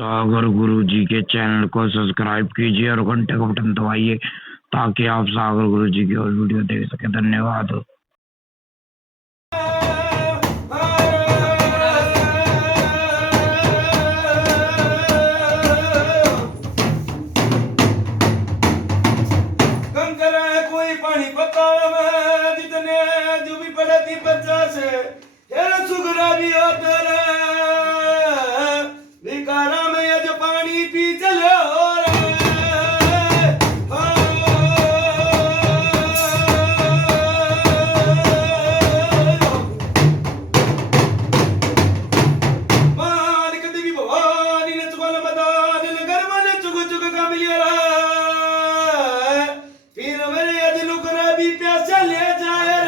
सागर गुरुजी के चैनल को सब्सक्राइब कीजिए और घंटे का बटन दबाइए ताकि आप सागर गुरुजी की और वीडियो देख सके। धन्यवाद। कोई पानी पता में जितने जो भी पड़े थी 50 यार सुगरा भी होते विकारा में ये जो पानी पी चलो मालिक देवी भवानी ने चुगल मदान ने घर वाले चुग चुग का मिलिया फिर मेरे यदि लुकरा भी प्यासा ले जाए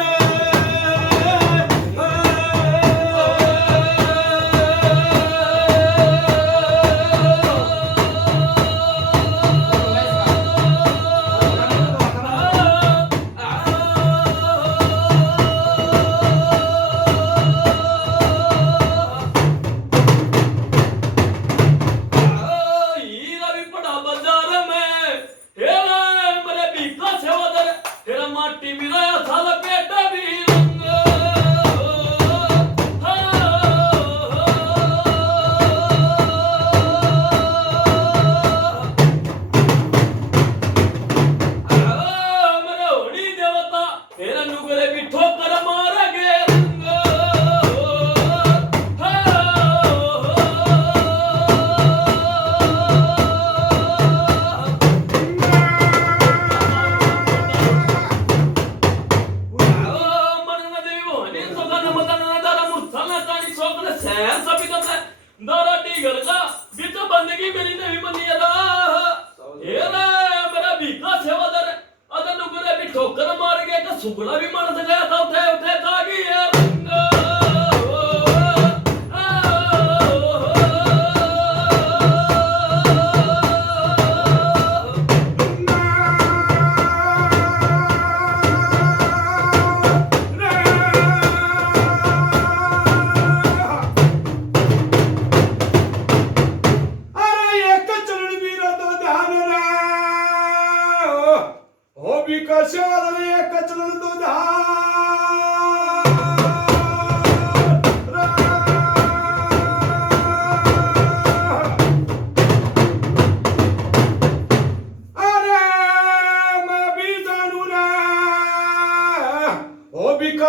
बंदगी मेरी नहीं बनी मेरा भीखा सेवादार अदर नुकरे भी ठोकर मार गया का सुगड़ा भी मार गया था उठे उठे तागी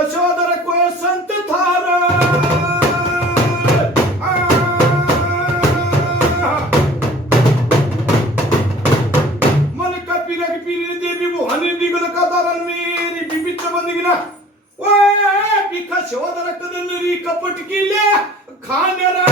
सोदर को संत थारा मन का पीरा की पीरी देवी भवानी दिगल का दारल मेरी बिबिच बंदगिना ओए बिका सोदर कदनरी कपट की ले खाने रा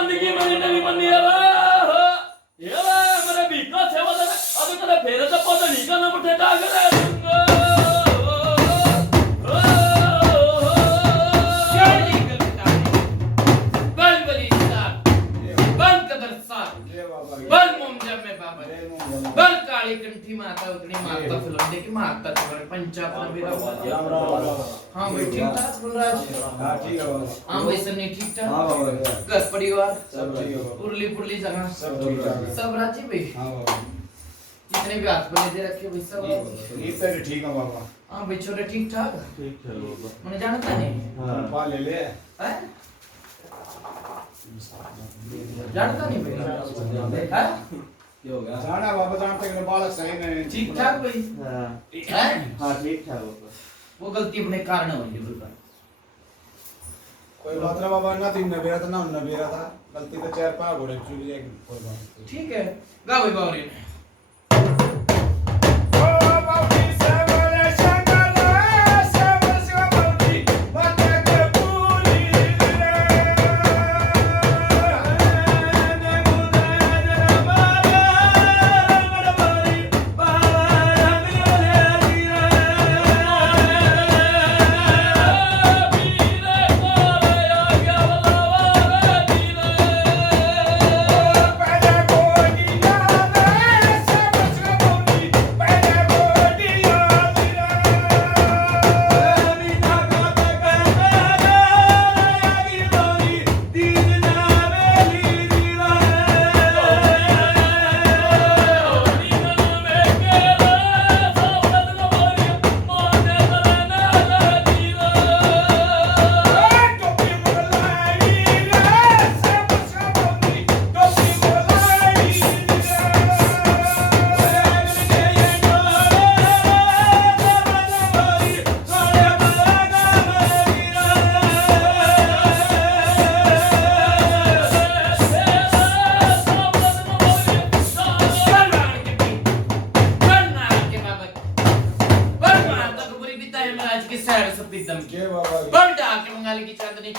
बंदगी मैंने नहीं मनी ये मेरे बीका सेवा दे अभी कल फेरे तो पता नहीं का ना मुझे डाल दे बल काली कंठी माता उतनी माता फिल्म देखी माता तुम्हारे पंचायत मेरा हाँ भाई ठीक ठाक बलराज हाँ ठीक है हाँ भाई सन्नी ठीक ठाक हाँ बाबा घर परिवार सब ठीक है पुरली पुरली जगह सब ठीक है सब राजी भाई हाँ बाबा कितने भी हाथ में दे रखे भाई सब ये तो ठीक है बाबा हाँ भाई छोटे ठीक ठाक ठीक है बाबा मैंने जानता नहीं हाँ पा ले ले हैं जानता नहीं भाई देखा क्या हो गया जाना बाबा जानते कि बालक सही नहीं ठीक ठाक भाई हाँ हैं हाँ ठीक ठाक बाबा वो गलती अपने कारण हुई है बिल्कुल कोई बात ना बाबा ना तीन नबेरा था ना नबेरा था गलती तो चार पा घोड़े चुक जाएगी कोई बात नहीं ठीक है गा भाई बावरी ओ बाबी सेवले शंकर सेवल शिव बाबी मत के पूरी रे ने मुदे जरमारा बड़बड़ी बाबा मिले रे वीरे मारे आ गया वाला वीरे पहले कोई याद है सेवल शिव बाबी पहले कोई याद रे मीना का कहना लगी लोरी तीन नावेली रे टोपी मलाई रे सेवल शिव बाबी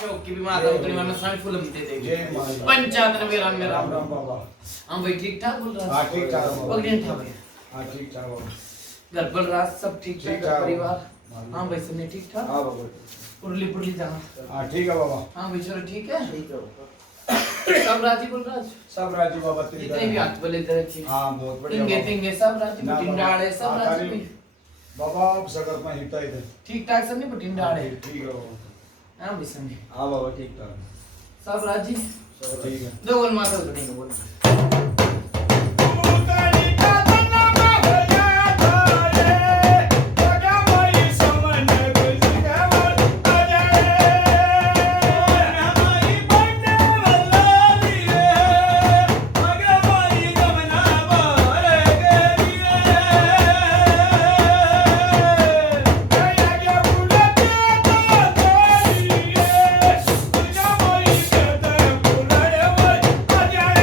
टोपी मलाई जय बाबा पंचायत मेरा मेरा राम राम बाबा हाँ भाई ठीक ठाक बोल रहा हाँ ठीक ठाक बाबा पगड़ियन था भाई हाँ ठीक ठाक बाबा घर पर रात सब ठीक ठाक ठीक ठाक। परिवार हाँ भाई सबने ठीक ठाक हाँ बाबा पुरली पुरली जहाँ हाँ ठीक है बाबा हाँ भाई चलो ठीक है सब राजी बोल रहा सब राजी बाबा जितने भी हाथ बोले इधर रखिए हाँ बहुत बढ़िया तिंगे बाबा। तिंगे सब राजी ना बटिंडाड़े सब हाँ, राजी खाली भाई बाबा आप सगत में हिता इधर ठीक ठाक सब नहीं बटिंडाड़े ठीक है बाबा हाँ भाई सबने हाँ बाबा ठीक ठाक सब राजी सब ठीक है दो बोल माता उतनी बोल उतरी का तना भया थाए लगा वही समन गुजगवर अजय नमई बन्ने वल्लाली रे लगा वही गमना बोरे गेली रे गया बुलते तो तेरी रे लगा वही कहते बुलड़े वही अजय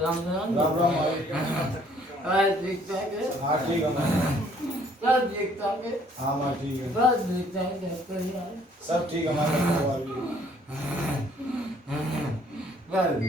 राम राम हाँ ठीक है हाँ माँ ठीक है सब ठीक है हमारे परिवार भी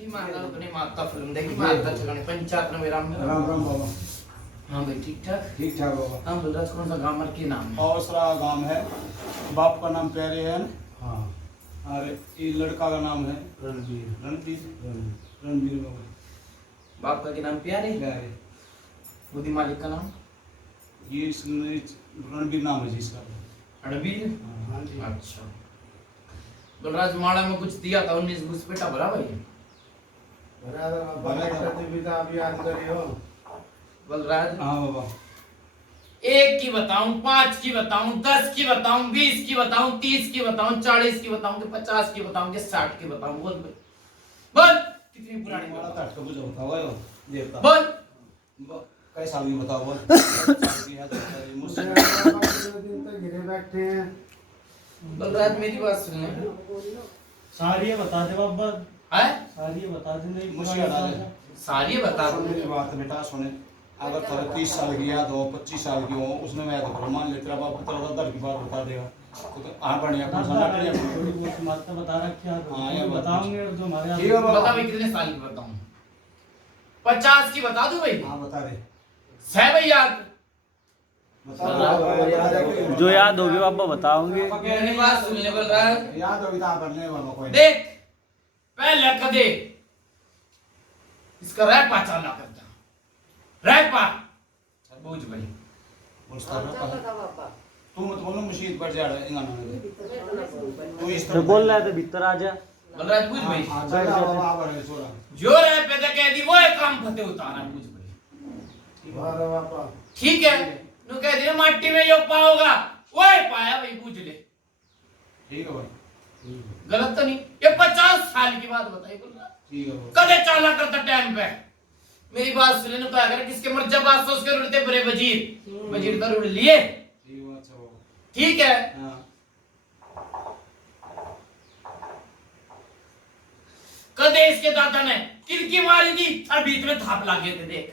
कंठी माता उतनी माता फिल्म देखी माता ठिकाने 95 राम राम राम बाबा। हाँ भाई ठीक ठाक ठीक ठाक बाबा। हाँ बलराज कौन सा गांव और के नाम है औसरा गांव है, बाप का नाम प्यारे है हाँ और ये लड़का का नाम है रणबीर रणबीर। रणबीर बाबा बाप का के नाम प्यारे प्यारे। बुद्धि मालिक का नाम ये रणबीर नाम है जी इसका। रणबीर हाँ जी। अच्छा बलराज माड़ा में कुछ दिया था 19 घुसपेटा भरा भाई बलराज हाँ बाबा। 1 की बताऊं 5 की बताऊं 10 की बताऊं 20 की बताऊं 30 की बताऊं 40 की बताऊं कि 50 की बताऊं कि 60 की बताऊं बोल बोल कितनी पुरानी मारा बात तट को बुझो बताओ यो देवता। बोल कई साल की बताओ बोल। साल की है तो मुझसे बलराज मेरी बात सुन ले सारी बता दे बाबा है सारी बता दे नहीं मुझे हटा दे। सारी बता सुन दो मेरी बात बेटा सुने। अगर तेरे 30 साल की याद हो 25 साल की हो उसमें मैं तो मान ले तेरा बाप तेरा दादा की बात बता देगा तो हाँ बढ़िया कौन सा नाटक है। थोड़ी बहुत बात तो बता रखी है हाँ, ये बात बताऊंगे और जो हमारे ठीक है बाबा। बता भाई कितने साल की बताऊं 50 की बता दूं भाई हाँ बता दे। सह भाई याद बता जो याद होगी बाबा बताओगे मेरी बात सुन ले बलराज याद होगी तो करने वाला कोई देख पहले कदे इसका रैप चाला करता रैपा बूझ भाई तू मत बोलो मशीद पर जा रहा है इंगाना में तू इस जो बोल रहे थे भीतर आ जा बलराज बूझ भाई हां चल बाबा आ रहे छोरा जो रैप पे तो कह दी वो एक काम फते उतारा बूझ भाई ठीक है नु कह दी माटी में जो पाओगा वो पाया भाई बूझ ले ठीक है भाई। गलत तो नहीं ये 50 साल की बात बताई बलराज ठीक है भाई। कदे चाला करता टाइम पे मेरी बात सुने नु कहा कर किसके मर जब बात सोच के उड़ते बड़े वजीर तो उड़ लिए ठीक है अच्छा बाबा। ठीक है हां कदे इसके दादा ने किरकी मारी थी और बीच में थाप लागे थे देख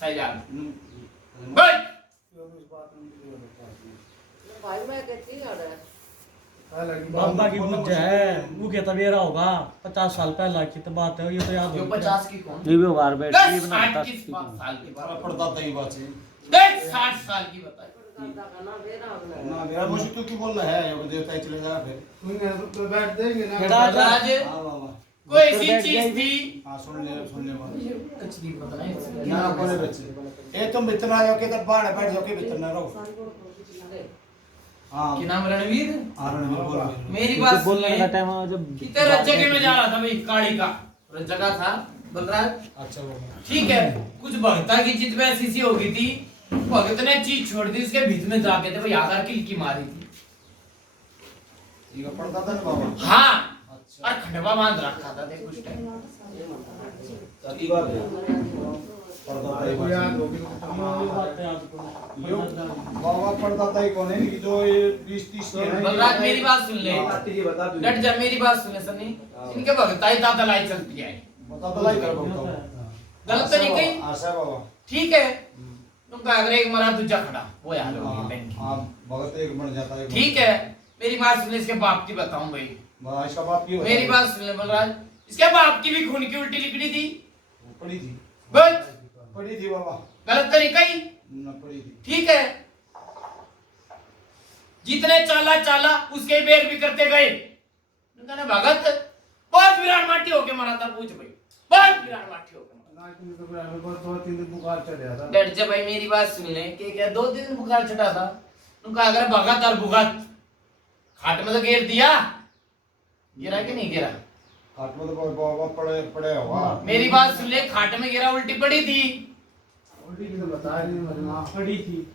सजाद भाई भाई मैं कहती आ रहा है बाबा की बुझ है वो कहता भी रहा होगा 50 साल पहला की तो बात है ये तो याद जो होगी 50 की कौन ये भी बार बैठ ये 10 बना 60 की साल की सारा बात पड़ता था ये बात से देख 60 साल की बताई दादा का ना बेरा होना ना मेरा मुझे तू की बोल रहा है ये देवता ही चले जा फिर बैठ देंगे बलराज हां बाबा। कोई ऐसी चीज थी हां सुन ले बात कुछ नहीं पता नहीं ना बोले बच्चे ए तुम भीतर आ जाओ के तब बाहर बैठ जाओ के भीतर ना रहो। हां कि नाम रणवीर आरण में बोल मेरी बात सुन बोलने ले का टाइम जब कितने रज्जे में जा रहा था भाई काली का जगह था बलराज अच्छा बाबा। ठीक है कुछ भक्ता की चित में ऐसी सी हो गई थी भगत ने चीज छोड़ दी उसके बीच में जाके थे भाई आकर किल मारी थी ये पड़ता था ना बाबा। हाँ अच्छा और खंडवा बांध रखा था देख उस टाइम सही बात है पड़ता था ये बात यो बाबा पड़ता था ही कौन है कि जो ये 20-30 के हैं। बलराज मेरी बात सुन ले ये बता दूं डट जा मेरी बात सुन ले सनी इनके भगताई ताता लाई चलती है बता तो लाई कर बाबा। गलत तो नहीं कही आशा बाबा। ठीक है तुम का अगर एक मरा दूजा खड़ा वो याद हो गया बैंक हां भगत एक बन जाता है। ठीक है मेरी बात सुन ले इसके बाप की बताऊं भाई बड़ा इसका बाप की मेरी बात सुन ले बलराज इसके बाप की भी खून की उल्टी लिखड़ी थी पड़ी थी बस पड़ी थी बाबा। गलत तरीका ही ना पड़ी थी। ठीक है जितने चाला चाला उसके बेर भी करते गए कहने भगत बहुत विराट माटी होके मरा था पूछ भाई बहुत विराट माटी होके डट जा भाई मेरी बात सुन ले कि क्या 2 दिन बुखार चढ़ा था उनका अगर भगत और भुगत खाट में तो गिर दिया गिरा कि नहीं गिरा हाथ में तो बाबा पड़े पड़े हुआ। मेरी बात सुन ले खाट में गिरा उल्टी पड़ी थी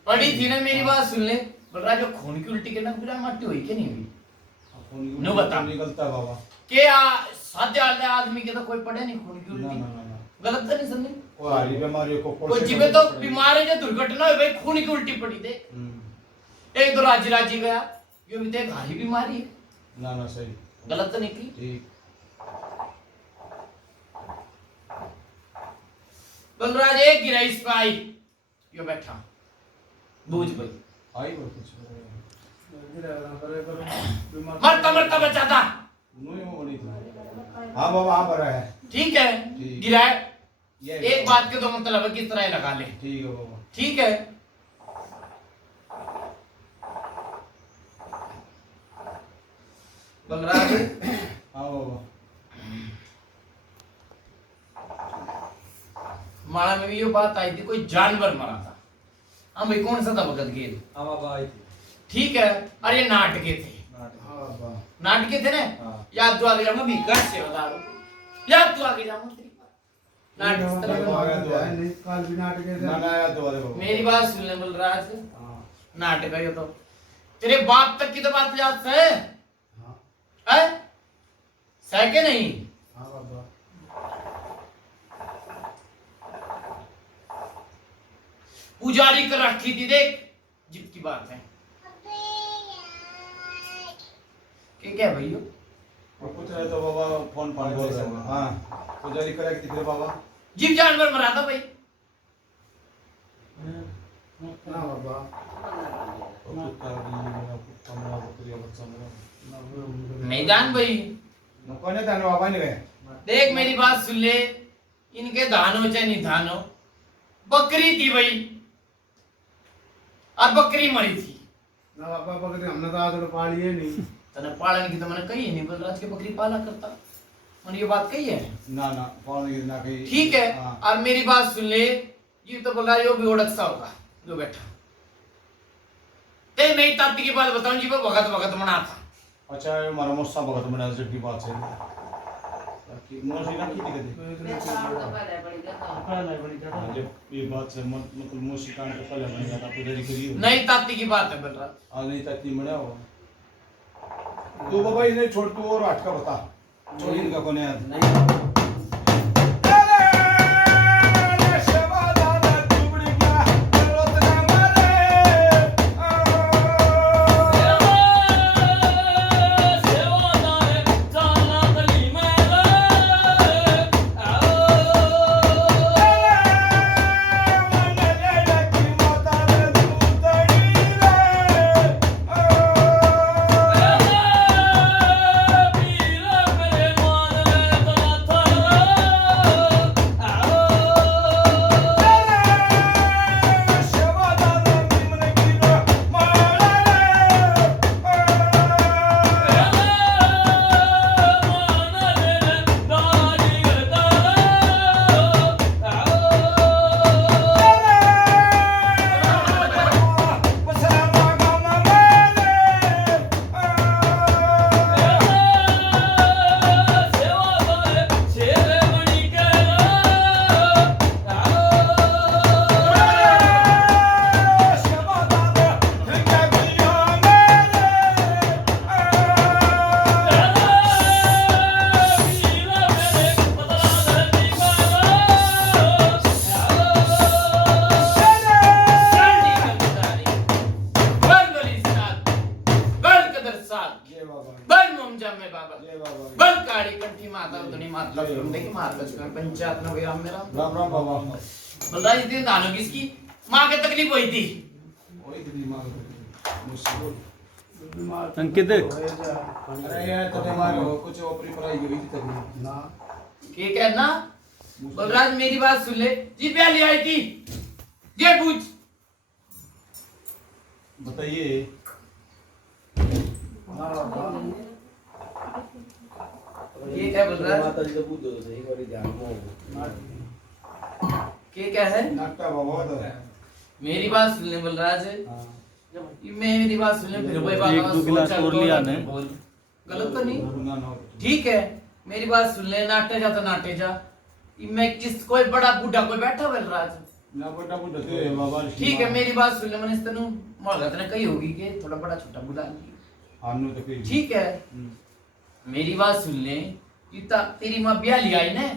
पड़ी थी ना मेरी बात सुन ले बलराज जो खून की उल्टी के ना विराट माटी हुई कि नहीं हुई नो बता निकलता बाबा। के साध्य आदमी के तो कोई पड़े नहीं खून की ना उल्टी ना ना गलत तो नहीं समझे वो हरी बीमारी को कोई जिबे तो बीमार है जो दुर्घटना हुई भाई खून की उल्टी पड़ी दे एक तो राजी गया ये भी देख हारी बीमारी है ना ना सही गलत तो नहीं की ठीक। बलराज एक गिरा इस पे आई यो बैठा बूझ भाई आई वो कुछ मरता मरता बचा था नो वो बनी थी। हाँ बाबा हाँ भरा है। ठीक है, ठीक। गिराए ये एक बात के तो मतलब है किस तरह लगा ले। ठीक है बाबा। ठीक है, बलराज हाँ बाबा। माड़ा में भी ये बात आई थी, कोई जानवर मरा था। हाँ भाई, कौन सा था भगत गीत? हाँ बाबा आई थी ठीक है, अरे नाटके थे, नाटक। हाँ बाबा। नाटके थे ना। हाँ। याद तो आ गया, मैं भी घर से बता रहा हूँ, याद तो आ गया मुझे। नाटक इस तरह का। काल भी नाटक है ना आया तो वाले बाबा। मेरी बात सुन ले बलराज, हाँ नाटक है ये तो। तेरे बाप तक की तो बात याद है? हाँ है? सह के नहीं? हाँ बाबा। पुजारी कर रखी थी, देख जिप की बात है। क्या भैया? कुछ है तो बाबा फोन बोल रहे हैं। हाँ पुजारी करे कि फिर बाबा। जीव जानवर मरा था भाई। ना बाबा। मैदान भाई, कौन है तानो बाबा ने गए? देख मेरी बात सुन ले, इनके धानो चाहे नहीं धानो, बकरी थी भाई, और बकरी मरी थी। ना बाबा बकरी हमने तो आज पाली है नहीं। तने पालन की तो मैंने कही नहीं, बलराज के बकरी पाला करता, मैंने ये बात कही है। ना ना पालने की ना कही। ठीक है, हाँ। और मेरी बात सुन ले, ये तो बोल रहा है, भी ओढ़क सा होगा जो बैठा। ते नहीं ताती की बात बताऊं जी, वो भगत भगत मना था। अच्छा ये हमारा मुस्सा भगत बना जब की बात है। बाकी मोसी ना की दिक्कत मैं साल का पहले पड़ी गया था। पहले बड़ी जगह है। जब ये बात से मतलब मोसी कांड के पहले बन गया था पुजारी करी। नहीं ताती की बात है बलराज। आज नहीं तक नहीं बना हो। तू बाबा इन्हें छोड़ तू और अटका बता। छोड़ इनका कौन है याद? नहीं पंचायत में गया मेरा। राम राम बाबा। बलराज इतनी दानों की इसकी माँ के तकलीफ हुई थी। वही तो दिमाग मुश्किल। अंकित अरे यार तो दिमाग कुछ ओपरी पढ़ाई की हुई थी तकलीफ ना। क्या कहना? बलराज मेरी बात सुन ले, जी प्याली आई थी, ये पूछ। बताइए। ये क्या बलराज? माता जी का पूछ दो तो एक बार ध्यान में क्या है? नाटक बाबा तो मेरी बात सुन ले बलराज, हां मेरी बात सुन ले, फिर वही बात एक दो गिलास और लिया ने। बोल, गलत तो नहीं? ना ना ठीक है, मेरी बात सुन ले, नाटे जा तो नाटे जा। मैं किस कोई बड़ा बूढ़ा कोई बैठा बलराज? ना बेटा बुढ़ा थे बाबा। ठीक है, मेरी बात सुन ले, मैंने तेनू मौलगत ने कही होगी कि थोड़ा बड़ा छोटा बुला ली। आनु तकलीफ। ठीक है, मेरी बात सुन ले, इतना तेरी माँ ब्याह लिया आई ने,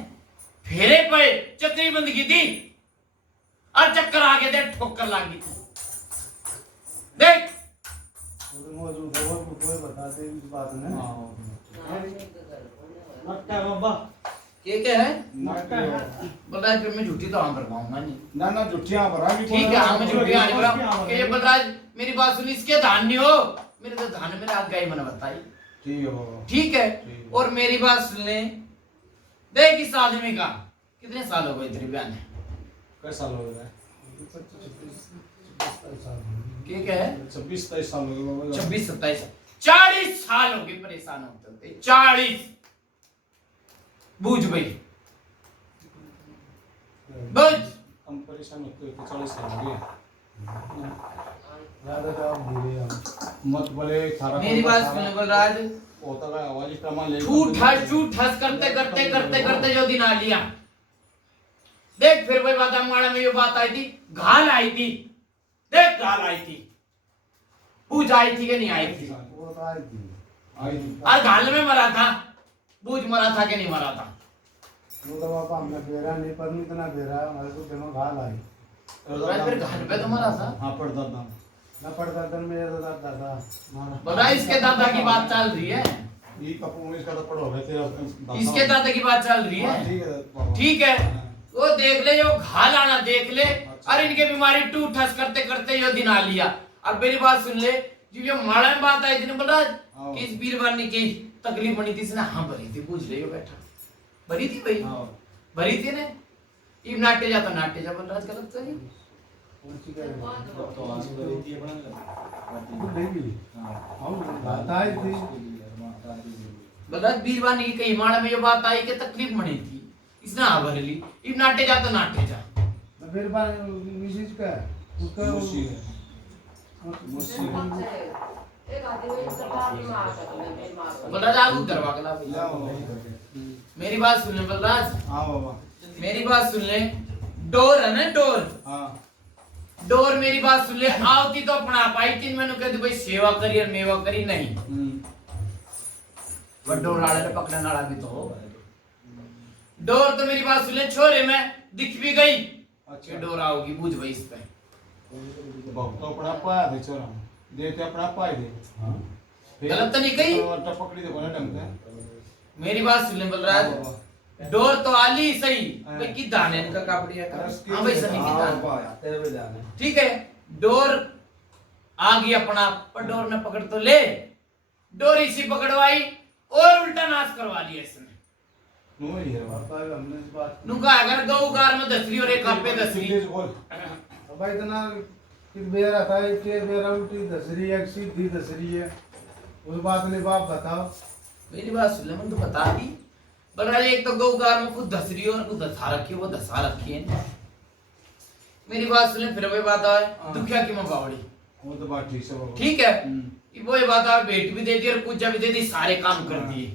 फेरे पे चक्री बंद की थी, और चक्कर आ गए थे, ठोकर लाग गई थी। देख बताते इस बात में। मक्का बाबा क्या है? नाटक बलराज फिर मैं झूठी तो आम करवाऊंगा नहीं। ना ना जुठियां भरा भी। ठीक है, हाँ मैं झूठी आने वाला कि ये बलराज मेरी बात सुन, इसके धान नहीं हो, मेरे तो धान मेरे हाथ गाय मैंने बताई। ठीक है बाबा। ठीक है, और मेरी बात सुन ले, देख इस आदमी का कितने साल हो गए तेरे ब्याह में? कैसा लोग है? क्या है? 26-27 साल हो गए बाबा। 26-27 40 साल हो गए परेशान होते होते। 40 बूझ भाई, बूझ। हम परेशान होते होते 40 साल हो गए। ज्यादा तो आप बुरे हैं। मत बोले थारा मेरी बात सुनो बलराज, होता है आवाज कमा ले। झूठ हंस करते करते करते करते जो दिन आ लिया, देख फिर वही बात हमारा में ये बात आई थी, घाल आई थी, देख घाल आई थी, बूझ आई थी कि नहीं आई थी? वो तो आई थी। आई थी। और घाल में मरा था, बूझ मरा था कि नहीं मरा था? वो तो बाबा हमने फेरा नहीं, पर नहीं इतना फेरा हमारे को जमा घाल आई। फिर घाल पे तो मरा था। हाँ पड़ता था न पड़ता था मेरा तो दादा था मारा। बता इसके दादा की बात चल रही है, ये कपूर इसका तो पढ़ो है तेरा। इसके दादा की बात चल रही है। ठीक है बाबा। ठीक है, वो देख ले जो घाल आना देख ले। और इनके बीमारी टूट ठस करते करते जो दिन आ लिया। अब मेरी बात सुन ले, जब ये माड़ा में बात आई थी ना बलराज, कि इस बीरबानी की तकलीफ बनी थी, इसने हाँ भरी थी, पूछ ले बैठा भरी थी भाई, भरी थी ने। इब नाट्य जा तो नाट्य जा बलराज, गलत तो नहीं। कौन-सी कह रहे हो? तो आज करी थी अपना। वो नहीं हम बात आई थी। बलराज बीरबानी की कही माड़ा में जो बात आई कि तकलीफ बनी थी, इसने हाँ भर ली। इब नाट्य जा तो नाट्य जा। फिर बार मिसेज का उसका मुसी है। मुसी है। एक आदमी इस बात में मार सकते हैं, मार। बलराज आगू दरवा के ला भैया। मेरी बात सुन ले बलराज, हाँ बाबा। मेरी बात सुन ले। डोर है ना डोर, हाँ डोर मेरी बात सुन ले। आवती तो अपना पाई थी, मैंने कहती भाई सेवा करी और मेवा करी नहीं। पर डोर वाले ने पकड़ने वाला भी तो हो। डोर तो मेरी बात सुन ले, छोरे में दिख भी गई। अच्छा डोर आओगी, बूझ भाई इस पे। बहुत तो अपना पाया दे छोरा देते अपना पाए दे। हाँ गलत तो नहीं कही? तो पकड़ी देखो ना ढंग से। मेरी बात सुन ले बलराज, डोर तो आली सही भाई की दाने इनका कापड़ी है। हाँ भाई सही की दाने, तेरे पे जाने। ठीक है। डोर आ गई अपना, पर डोर ने पकड़ तो ले, डोर इसी पकड़वाई और उल्टा नाश करवा लिया इसने। नो ही है पापा हमने इस बात नुका अगर गौ गार में दसरी और एक आपे दसरी। बोल। अब इतना कि मेरा था कि मेरा उल्टी दसरी है, सीधी दसरी है, उस बात ने बाप बताओ। मेरी बात सुन ले, मैंने तो बता दी। बलराज एक तो गौ गार में खुद दसरी और खुद दसा रखी है, वो दसा रखी है। मेरी बात सुन ले, फिर वही बात है दुखिया की मां बावड़ी। वो तो बात ठीक है बाबा। ठीक है, वो ये बात है भेंट भी दे दी और पूजा भी दे दी, सारे काम कर दिए।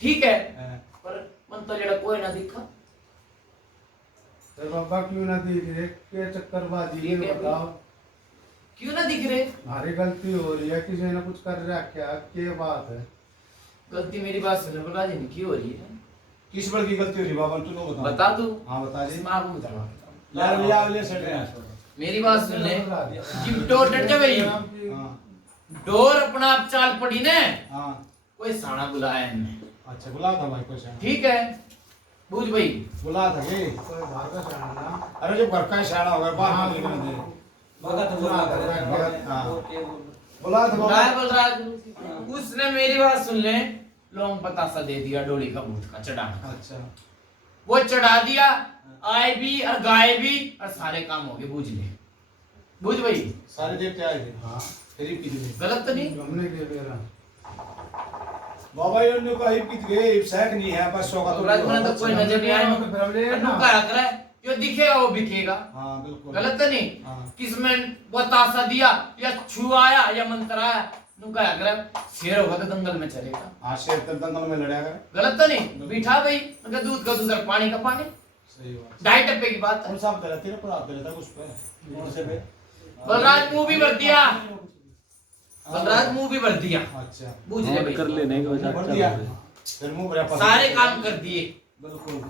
ठीक है, पर मन तो जड़ा कोई ना दिखा। तो बाबा क्यों ना दिख रहे, क्या चक्करबाजी है बताओ। क्यों ना दिख रहे? हमारी गलती हो रही है, किसी ने कुछ कर रहा क्या बात है? गलती मेरी बात सुन बलराज जी की हो रही है। किस बल की गलती हो रही बाबा, तू बता। बता दू। हाँ बता जी। इसमें आपको बता। ले सेट। मेरी बात सुन ले, जिम डोर डट जा भाई। हाँ डोर अपना आप चाल पड़ी ने, हाँ कोई साना बुलाया इनने। अच्छा बुला था भाई कुछ। ठीक है, बूझ भाई। बुला था कि कोई बाहर का शाना ना। अरे जो घर का शाना होगा बाहर निकलने दे। बुला तो बुलाया बलराज, उसने मेरी बात सुन ले, लोग पतासा दे दिया डोली का भूत का चढ़ाना। अच्छा वो चढ़ा दिया, आए भी और गाय भी और सारे काम हो गए। बूझ ले, बूझ भाई। सारे देवते आए थे। हाँ करीब की थे गलत तो नहीं? हमने के मेरा बाबा ये ने कहा हिप की गए सैक नहीं है बस सौ का तो बलराज मैंने तो कोई नजर नहीं आया। तो फिर हम ले ना। अनुका रख रहा है, जो दिखेगा वो बिकेगा। हाँ बिल्कुल गलत तो नहीं? हाँ। किसमें वो तासा दिया या छू आया या मंत्र आया, नुका अगर शेर होगा तो दंगल में चलेगा। हाँ शेर तक दंगल में लड़ा कर। गलत तो नहीं? बिठा भाई, अगर दूध का दूध और पानी का पानी। सही बात। 2.5 टप्पे की बात है। कौन सा तेरा तेरे पर आप रहता कुछ पे कौन से पे बलराज मुंह भी भर दिया, बलराज मुंह भी भर दिया। अच्छा बूझ ले भाई, कर लेने के वजह बढ़ दिया फिर मुंह भरा पास सारे काम कर दिए। बिल्कुल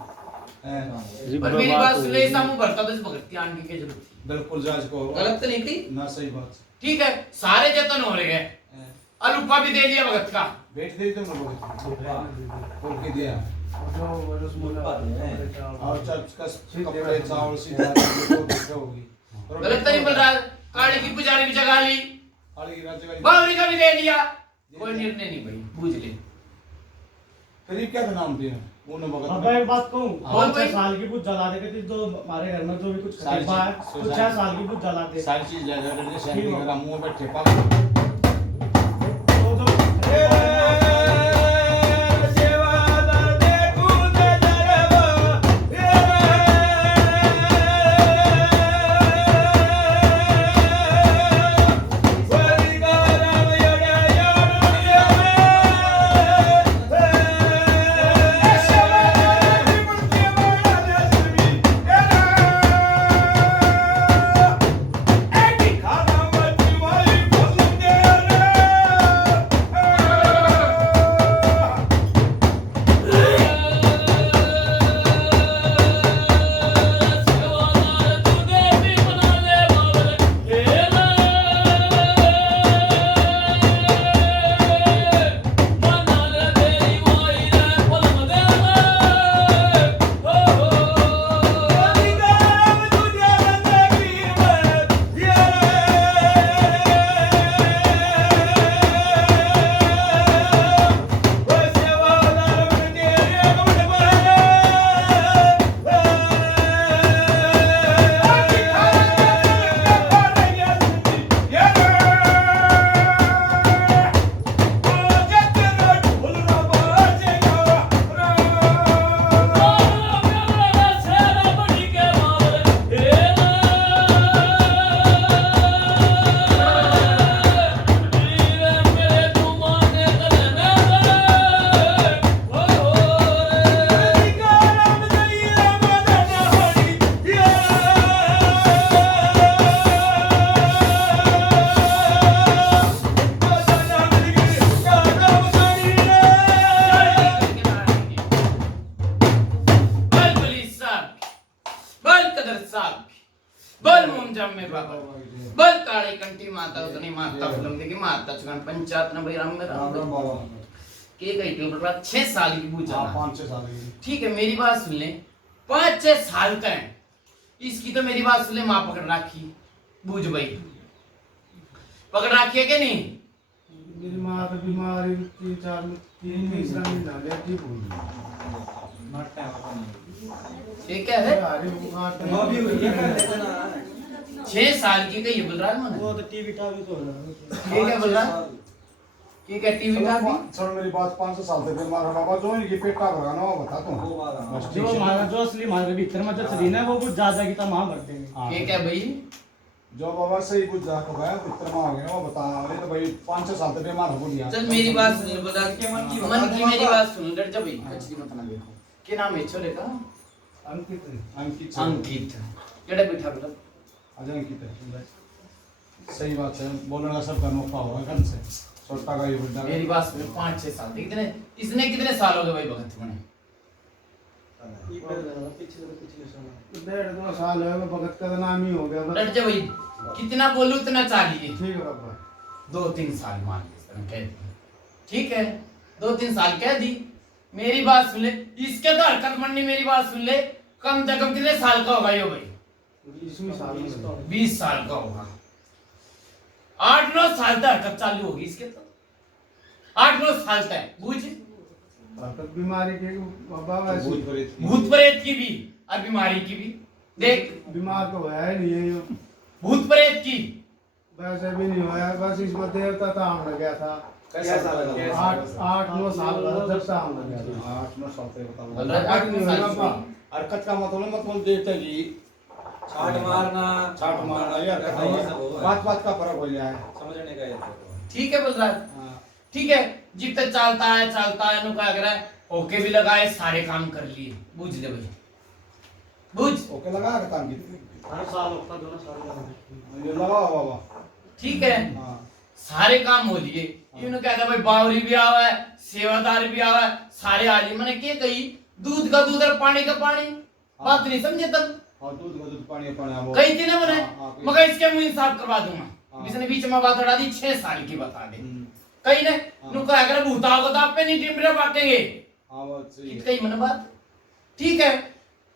पर मेरी बात सुन ले, ऐसा मुंह भरता तो इस भगती आने की जरूरत थी। बिल्कुल जांच को गलत तो नहीं कही ना सही बात ठीक है। सारे जतन हो रहे हैं, अलूपा भी दे दिया भगत का। बैठ दे तुम लोग खोल के दिया जो रसगुल्ला और चच कपड़े चावल सीधा होगी। गलत तो नहीं बोल रहा, काली की पुजारी भी जगा ली, काली की रात जगह बावरी का भी दे लिया, कोई निर्णय नहीं भाई। बूझ ले, करीब क्या था नाम दिया उन्हें भगत अब में मैं एक बात कहूँ, बोल 5-6 भाई। साल की कुछ जला देते थे, जो हमारे घर में जो भी कुछ सारी खरीदा है, चीज- कुछ 6 साल की कुछ जलाते। सारी चीज ले ले शादी ठीक है। करा मुंह पे ठेपा तो जो बल मुंजम में बाबा बल काले कंटी माता उतनी माता फुलम की माता चुकान पंचायत न भाई राम में राम राम बाबा के कई के बाद 6 साल की पूजा हाँ 5-6 साल की ठीक है मेरी बात सुन ले 5-6 साल का है इसकी तो मेरी बात सुन ले माँ पकड़ राखी बूझ भाई पकड़ राखी है कि नहीं मेरी माँ तो बीमार है 3 तीसरा महीना लेटी हुई ठीक है अरे वो भी हुई है। 6 साल की कही बोल रहा है वो मैंने तो टीवी टावी तो हो रहा है। ये क्या बोल रहा है ये क्या टीवी का भी चल मेरी बात 500 साल तक बीमार बाबा जो इनकी पेट का भगाना वो बता तू बस ठीक जो है। हमारा जो असली हमारे भीतर में जो शरीर है वो कुछ ज्यादा की तमाम भर देंगे। हाँ, ये क्या भाई जो बाबा सही कुछ जा हो गया इतना हो गया वो बता अरे तो भाई 5-6 साल तक बीमार हो गया चल मेरी बात सुन बोला मन की मेरी बात सुन डर जा भाई कचरी मत ना देखो क्या नाम है छोरे का अंकित अंकित केड़ा बैठा बेटा अजय अंकित सही बात है बोलने का सब करना होगा कल से छोटा का ये बुढ़ा मेरी बात सुन 5-6 साल कितने इसने कितने साल हो गए भाई भगत मने 1.5-2 साल है मैं भगत का नाम ही हो गया बस। डर जा भाई कितना बोलूं उतना चाहिए ठीक है बाबा 2-3 साल मान ले इस तरह कह दी ठीक है 2-3 साल कह दी मेरी बात सुन ले इसके तो हरकत मननी मेरी बात सुन ले कम से कम कितने साल का होगा ये भाई 20 साल में 20 साल का होगा 8-9 साल तक हरकत चालू होगी इसके तो 8-9 साल तक बुझ भगत बीमारी के बाबा वैसे भूत प्रेत की भी और बीमारी की भी देख बीमार तो होया ही नहीं है ये। भूत प्रेत की वैसे भी नहीं होया बस इसमें देवता था हम लग गया था कैसा साल लगा 8-9 साल का जब से हम लग गया था 8-9 साल तक बताओ मतलब आज नहीं होया बाबा हरकत का मतलब देवता की छाट मारना ये हरकत नहीं है बात का फर्क हो गया है समझने का ये तो। ठीक है बोल रहा है हाँ। ठीक है जितना चलता है नु क्या करा है ओके भी लगाए सारे काम कर लिए बुझ ले भाई बुझ ओके लगा के काम की हर साल होता दोनों साल का ये लगाओ बाबा ठीक है हाँ सारे काम हो लिए इन्होंने कहता भाई बावरी भी आवा है सेवादार भी आवा है सारे आ लिए मैंने क्या कही दूध का दूध और पानी का पानी बात नहीं समझे तब और दूध का दूध पानी वो कही थी ना मैंने हाँ, कही। मगर इसके मुंह साफ करवा दूंगा हाँ। इसने बीच में बात उड़ा दी 6 साल की बता दे हम्म, कही ने हाँ। नुका अगर भूता होगा तो आप पे नहीं टिमरे बांटेंगे हाँ वो सही है कही मन बात ठीक है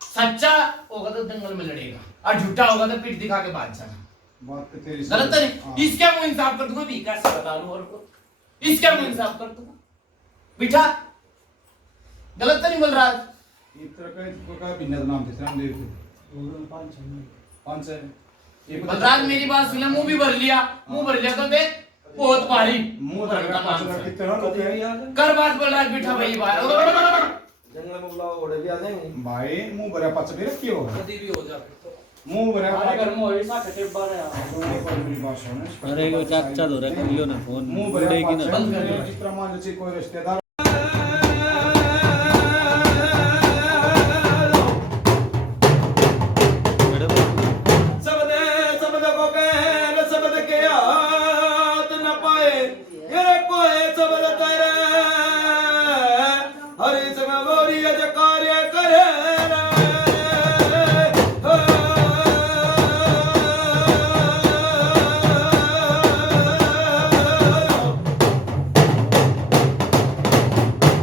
सच्चा होगा तो दंगल में लड़ेगा और झूठा होगा तो पीठ दिखा के बात जाना बात तो तेरी गलत सही है। नहीं हाँ। इसका मुंह इंसाफ कर दूंगा विकास से बता दूं और को इसका मुंह इंसाफ कर दूंगा बिठा गलत तो नहीं बोल रहा? इतर का भिन्न नाम थे रामदेव थे पांच है बलराज मेरी बात सुन, मुंह भी भर लिया, मुंह भर लिया तो देख बहुत भारी मुंह धर का पांच कितना लोग हैं कर बात बलराज बिठा भाई बाहर। जंगल में बुलाओ ओढ़े भी आ जाएंगे। भाई मुंह भरा पांच भी रखियो कभी भी हो जाए मुंह भरा हमारे घर में वही सा कटे बार है। अरे को चाचा दो रे कर लियो ना फोन मुंह भरा उड़ेगी पांच ना। जिस तरह मान लीजिए कोई रिश्तेदार शब्द को कह शब्द के हाथ न पाए ये कोई शब्द तेरे हरि समय बोरी अज कार्य करे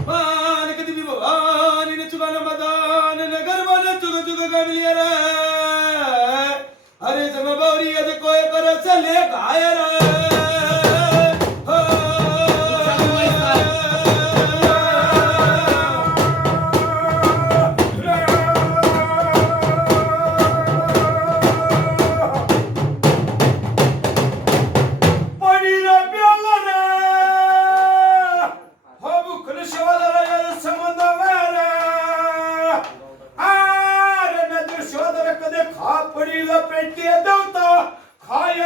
मान कति भी भगवान ने चुगन मदान नगर मन चुग चुग गमिलिया रे हरे समय बोरी अज कोई कर चले गाय रे पड़ी रे प्याला रे हो बुखल शोधर ये संबंध वेरे आरे नजर शोधर कदे खा पड़ी लपेटे दो तो खाय रे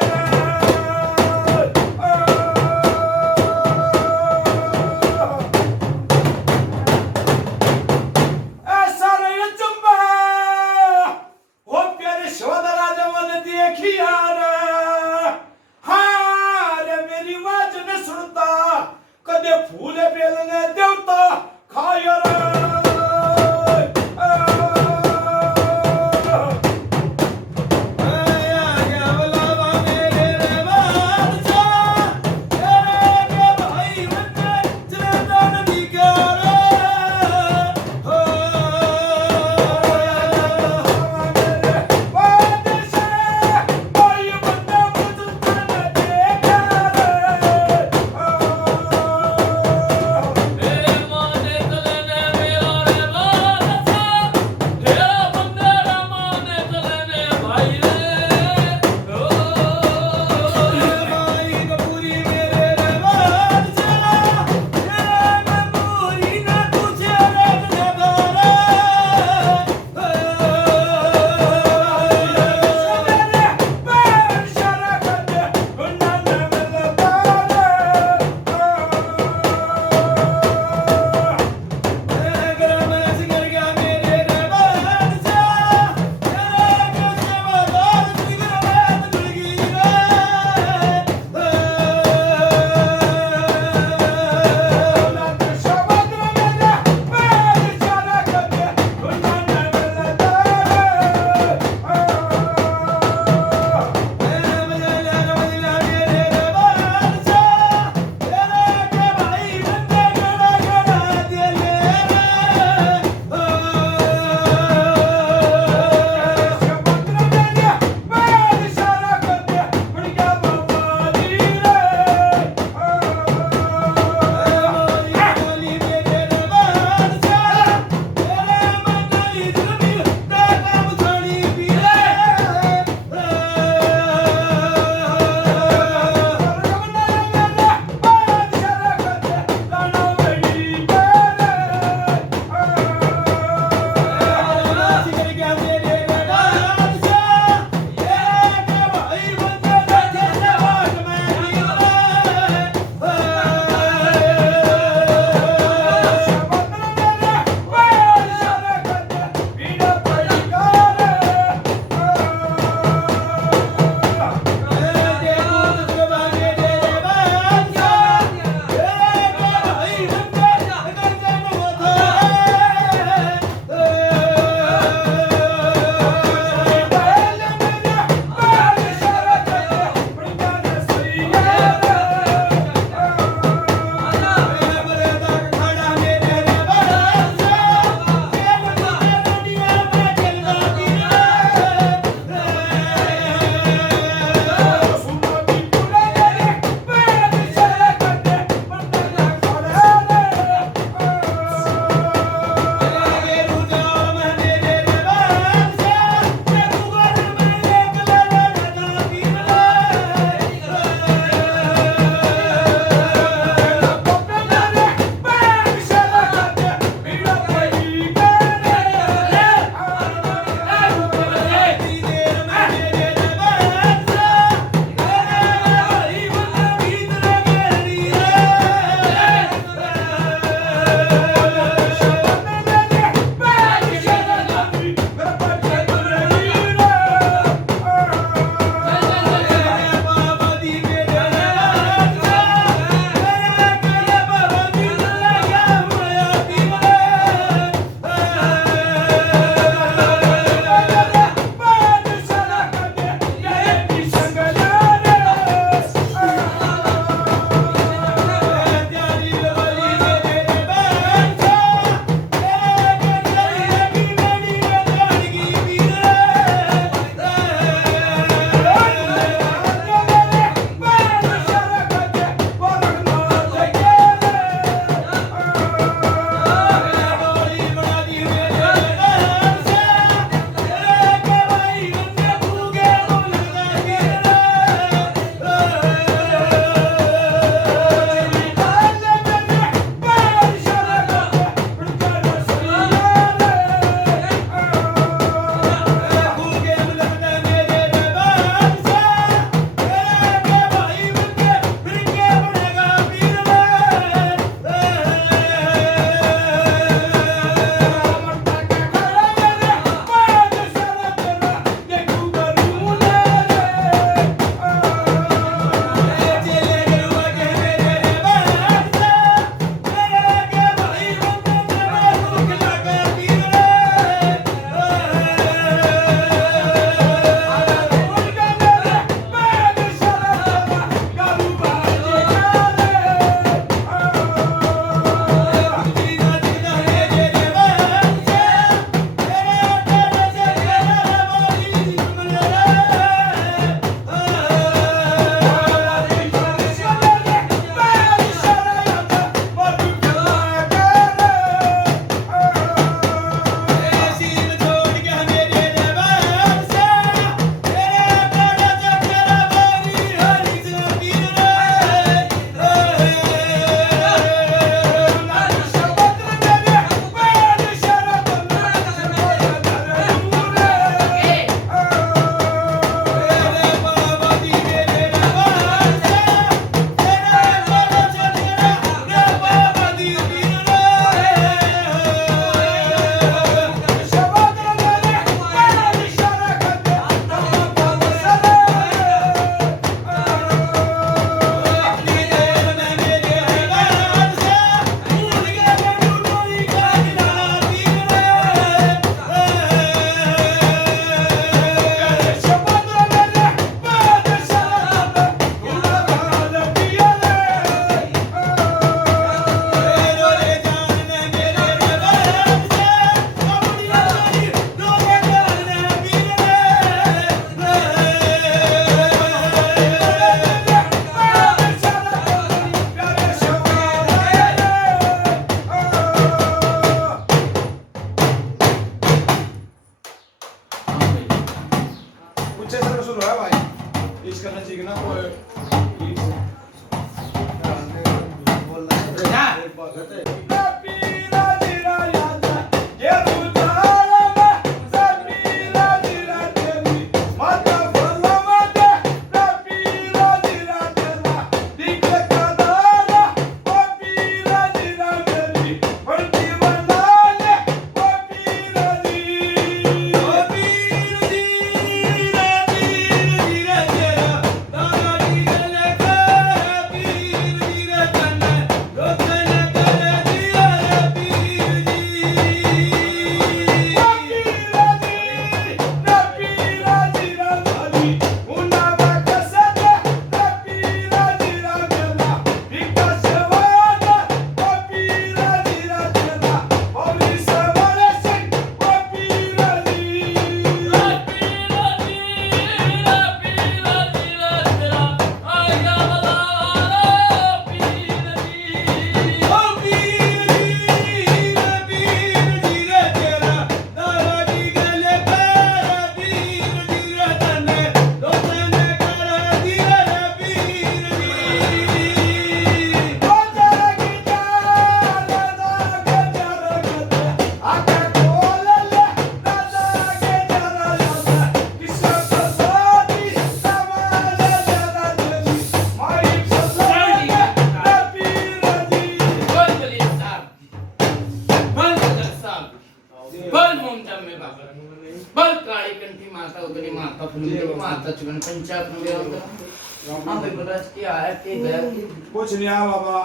कुछ नहीं आ बाबा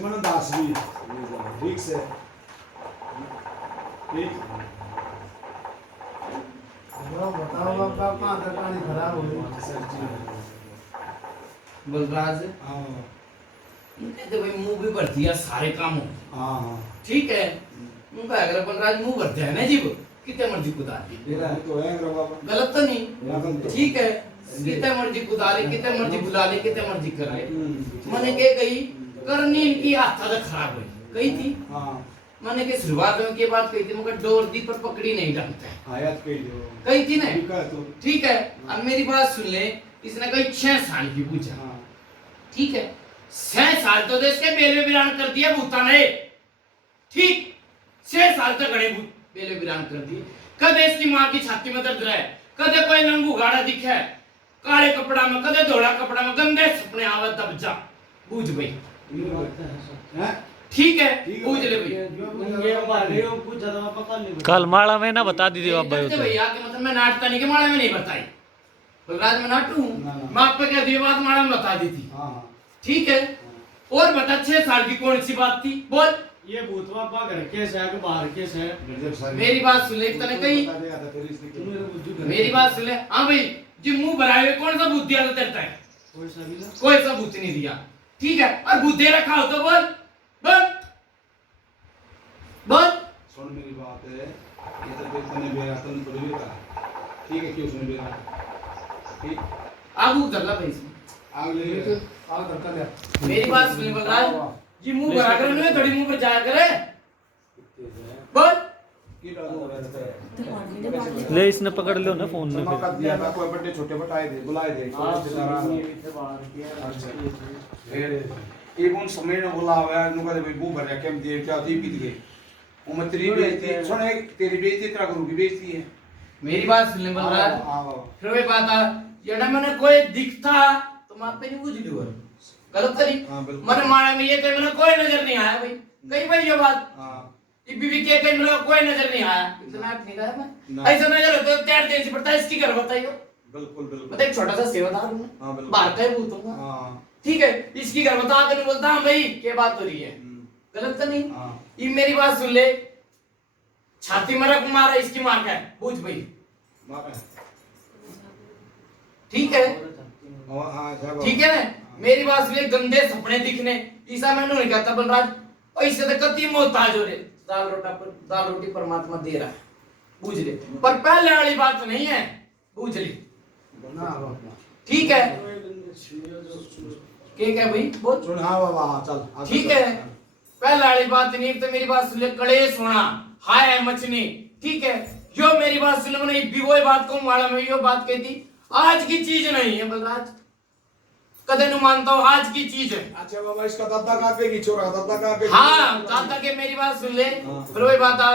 मन दास भी ठीक से ठीक बताओ बाबा कहाँ तक पानी खराब हो गई बलराज हाँ कहते भाई मुंह भी भर दिया सारे काम हो हाँ ठीक है उनका अगर बलराज मुंह भर दिया है ना जीव कितने मर्जी कुदा दी तो है बाबा गलत तो नहीं ठीक है कितने मर्जी कुदा ले कितने मर्जी बुला ले कितने मर्जी कर ले मैंने के कही करनी इनकी हाथा तो खराब हुई कही थी हाँ मैंने के शुरुआत में के बात कही थी मगर डोर दी पर पकड़ी नहीं ढंगता है आयत कही दो कही थी ना ठीक है तो ठीक है अब मेरी बात सुन ले इसने कही 6 साल की पूछा हाँ ठीक है 6 साल तो देश के बेले विरान कर दिया भूता ने ठीक 6 साल तक गड़े बेले विरान कर दिए कदे इसकी माँ की छाती में दर्द रहे कदे कोई नंगू गाड़ा दिखे काले कपड़ा में कदे धोला कपड़ा में गंदे सपने आवत दब जा बूझ भाई हैं ठीक है बूझ ले भाई कल माला में ना बता दीजिए आप भाई भैया के मतलब मैं नाटता नहीं के माड़ा में नहीं बताई बलराज में नाटू मैं आप पे कह दी बात माड़ा में बता दी थी हाँ ठीक है और बता 6 साल की कौन सी बात थी बोल ये भूतवा पा घर केस है कि बाहर केस है मेरी बात सुन ले तने कही मेरी बात सुन ले हाँ भाई जी मुंह भराए हुए कौन सा भूत दिया तो तेरता है कोई सा भूत नहीं दिया ठीक है और भूत दे रखा हो तो बोल बोल बोल सुन मेरी बात है ये तो फिर तने बेरा तन थोड़ी भी करा ठीक है क्यों सुन बेरा ठीक आगू कर ला भाई आग ले आग करता ले मेरी बात सुन बलराज जी मुंह भरा कर ना थोड़ी मुंह पर जाया करे बोल ले इसने पकड़ लियो ना फोन में कर दिया था कोई बड़े छोटे बटाए दे बुलाए दे फिर ये कौन समय न बोला हुआ नु कहते भाई मुंह भर केम दिए क्या थी पीत गए वो मैं तेरी बेइज्जती सुन तेरी बेइज्जती तेरा करूं की बेइज्जती है मेरी बात सुन ले बलराज फिर वही बात आ येड़ा मैंने कोई दिखता तो मैं पे नहीं बुझ लियो गलत करी मैंने मारा में ये कहीं मैंने कोई नजर नहीं आया भाई कहीं भाई ये बात ये बीबी के कहीं मेरा कोई नजर नहीं आया इतना नहीं था मैं ऐसा नजर हो तो तैयार देने से पड़ता है इसकी घर बताइयो बिल्कुल बिल्कुल मैं एक छोटा सा सेवादार हूं हां बिल्कुल बाहर का ही भूत हूं हां ठीक है इसकी घर बता कर नहीं बोलता भाई क्या बात हो रही है गलत तो नहीं ये मेरी बात सुन ले छाती में रख मारा इसकी मार का पूछ भाई ठीक है ठीक है ना मेरी बात सुन ले गंदे सपने दिखने ईसा मैंने नहीं कहता बलराज ऐसे तो कति मोहताज हो रे दाल रोटी परमात्मा दे रहा है बूझ ले पर पहले वाली बात नहीं है बूझ ले ठीक है क्या भाई बोल सुन हां बाबा चल ठीक है पहले वाली बात नहीं तो मेरी बात सुन ले कलेश होना हाय मचनी ठीक है जो मेरी बात सुन मैंने भी वही बात कहूं वाला में यो बात कहती आज की चीज नहीं है बलराज कदे नु मानता हूँ आज की चीज है। अच्छा बाबा इसका दादा कहाँ पे की छोरा दादा कहाँ पे हाँ दादा के मेरी बात सुन ले, फिर वही बात आ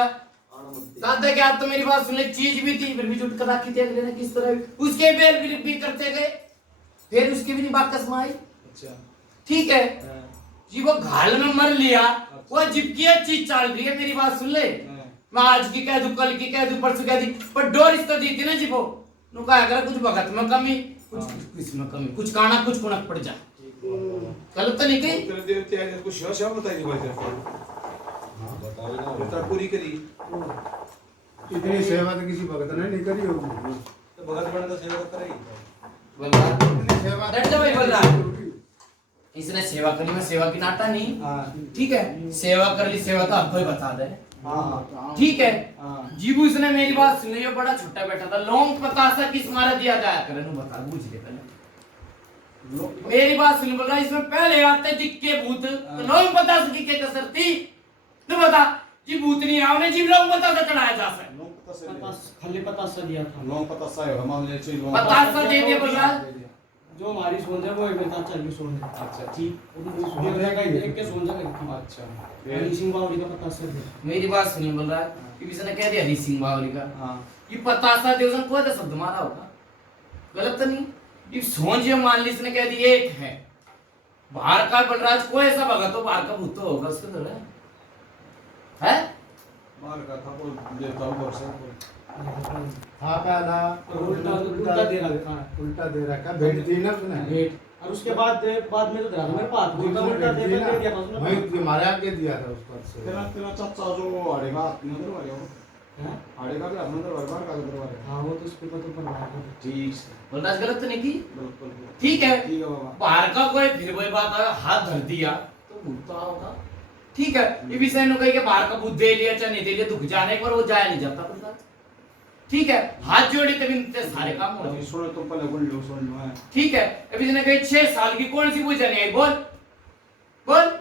दादा के आप तो मेरी बात सुन ले, चीज भी थी फिर भी जुट कर रखी थी अगले ने किस तरह उसके बेल भी करते गए, फिर उसकी भी नहीं बात कसम आई। अच्छा ठीक है जी वो घाल में मर लिया, वो जिबकी चीज चल रही है मेरी बात सुन ले, मैं आज की कह दूं कल की कह दूं परसों कह दी, पर डोरिस तो दी थी ना जी वो नु कहा अगर कुछ भगत में कमी कुछ किसमें कमी कुछ काना कुछ कुनक पड़ जा गलत तो नहीं कही। तेरे देवते आए कुछ शिवा बताइए भाई साहब। हाँ बताओ ना। बेटा पूरी करी इतनी सेवा तो किसी भगत ने नहीं करी होगी। तो भगत बने तो सेवा करेगी। बोल रहा इतनी सेवा डट जा भाई बोल रहा इसने सेवा करी मैं सेवा की नाटा नहीं। हाँ ठीक है सेवा कर ली सेवा तो आपको ही बता दे। हाँ ठीक है हाँ। जीबू इसने मेरी बात सुन ली, ये बड़ा छोटा बैठा था लौंग पतासा किस मारा दिया जाया करे नु बता बूझ ले पहले मेरी बात सुन। बोल रहा इसमें पहले आते दिक्के भूत तो लौंग पतासा की क्या कसर थी तू बता जी भूत नहीं आवने जी लौंग पतासा चढ़ाया जा सकता लोग पता से खाली पतासा दिया था लोग पता सा है हमारे लिए चाहिए। पतासा दे दिया बोल रहा जो हमारी सोच है वो एक बेटा चल की सोच है। अच्छा ठीक वो तो सोच है एक के सोच है। अच्छा हरी सिंह बावली का पतासा दिया। मेरी बात सुनिए बोल रहा है कि किसी ने कह दिया हरी सिंह बावली का हाँ ये पतासा दे उसने कोई तो शब्द मारा होगा गलत तो नहीं। ये सोच जो मान ली इसने कह दी एक है बाहर का बलराज कोई ऐसा भगत तो बाहर का भूत तो होगा उसके अंदर है मार का था वो देता हूँ वर्षा हाँ पहला उल्टा दे रहा है। उल्टा दे रखा भेट दी ना उसने वेट और उसके बाद में तो धरा मेरे पास उल्टा दे दिया था उसने। वही हमारे आगे दिया था उस पर से। तेरा तेरा चाचा जो आड़ेगा अपने अंदर वाले हो हैं? आड़ेगा भी अपने अंदर बार का अंदर वाले हाँ वो तो उसके पता पर रहा है। ठीक से बलराज गलत तो नहीं की बिल्कुल ठीक है ठीक है बाबा। बाहर का कोई फिर वही बात आया हाथ धर दिया तो भूत तो होगा। ठीक है ये विषय नु कही कि बाहर का भूत दे लिया चाहे नहीं दे लिया दुख जाने पर वो जाया नहीं जाता बलराज। ठीक है हाथ जोड़े तभी इनके सारे काम हो जाए। सुनो तो पहले बोल लो सुन लो है। ठीक है अभी इसने कही 6 साल की कौन सी पूजा नहीं आई बोल बोल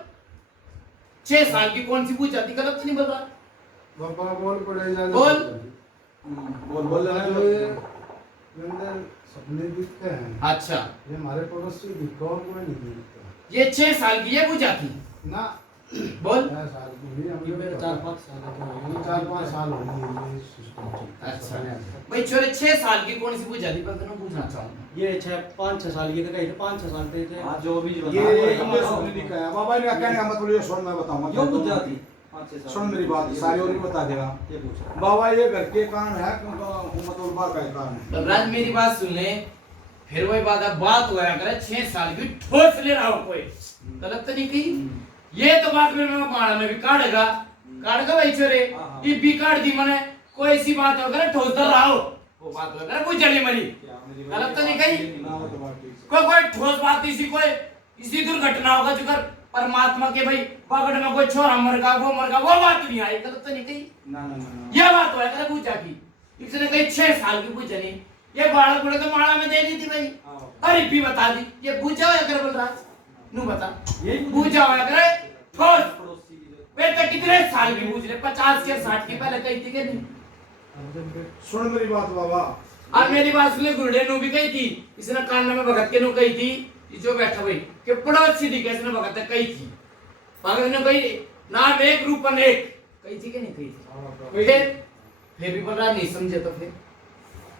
6 साल की कौन सी पूजा थी गलत नहीं बोल रहा बाबा बोल पड़े जा बोल। बोल रहा है अंदर सपने दिखते हैं। अच्छा ये हमारे पड़ोसी दिखता और कोई नहीं दिखता ये 6 साल की ये पूजा थी ना। बोल 6 साल की भी ये हमें मेरे 4-5 साल का है। 4-5 साल हो गए ये सिस्टम ठीक। अच्छा भाई छोरे 6 साल की कौन सी पूजा थी पर मैं पूछना चाहूंगा। ये 5-6 साल की कही थे 5-6 साल के थे। हां जो भी ये सुनने लिखा है बाबा ने कहने का मतलब ये सुन मैं बताऊंगा यो बुद्धा थी सुन मेरी बात सारी और भी बता देगा। ये पूछ बाबा ये घर के कान है मतलब बाहर का कान है। बलराज मेरी बात सुन ले फिर वही बात होया करे 6 साल की ठोस ले रहा हो कोई गलत तो नहीं कही। ये तो बात में मैं मारा में भी काटेगा भाई छोरे ये भी काट दी मैंने कोई ऐसी बात हो करे ठोस दर रहा हो वो बात हो करे पूछ जली मरी गलत तो नहीं कही। कोई ठोस बात इसी दुर्घटना होगा जो कर परमात्मा के भाई पकड़ में कोई छोरा मर गया वो बात नहीं आई गलत तो नहीं कही। ना ना ना ये बात हो करे पूछा की इसने कही 6 साल की पूछा नहीं ये बालक बड़े तो माला में दे दी थी भाई अरे भी बता दी ये पूछा होया करे बलराज नू बता यही पूछा होया करे ठोस बेटा कितने साल की पूछ ले 50 के 60 की पहले कही थी कि नहीं। सुन मेरी बात बाबा और मेरी बात सुने गुरडे नु भी कही थी इसने कान में भगत के नु कही थी जो बैठा भाई कि पड़ोसी दी कैसे भगत कही थी भगत ने कही नाम एक रूप अनेक कही थी कि नहीं कही थी। फिर भी बोल रहा नहीं समझे तो फिर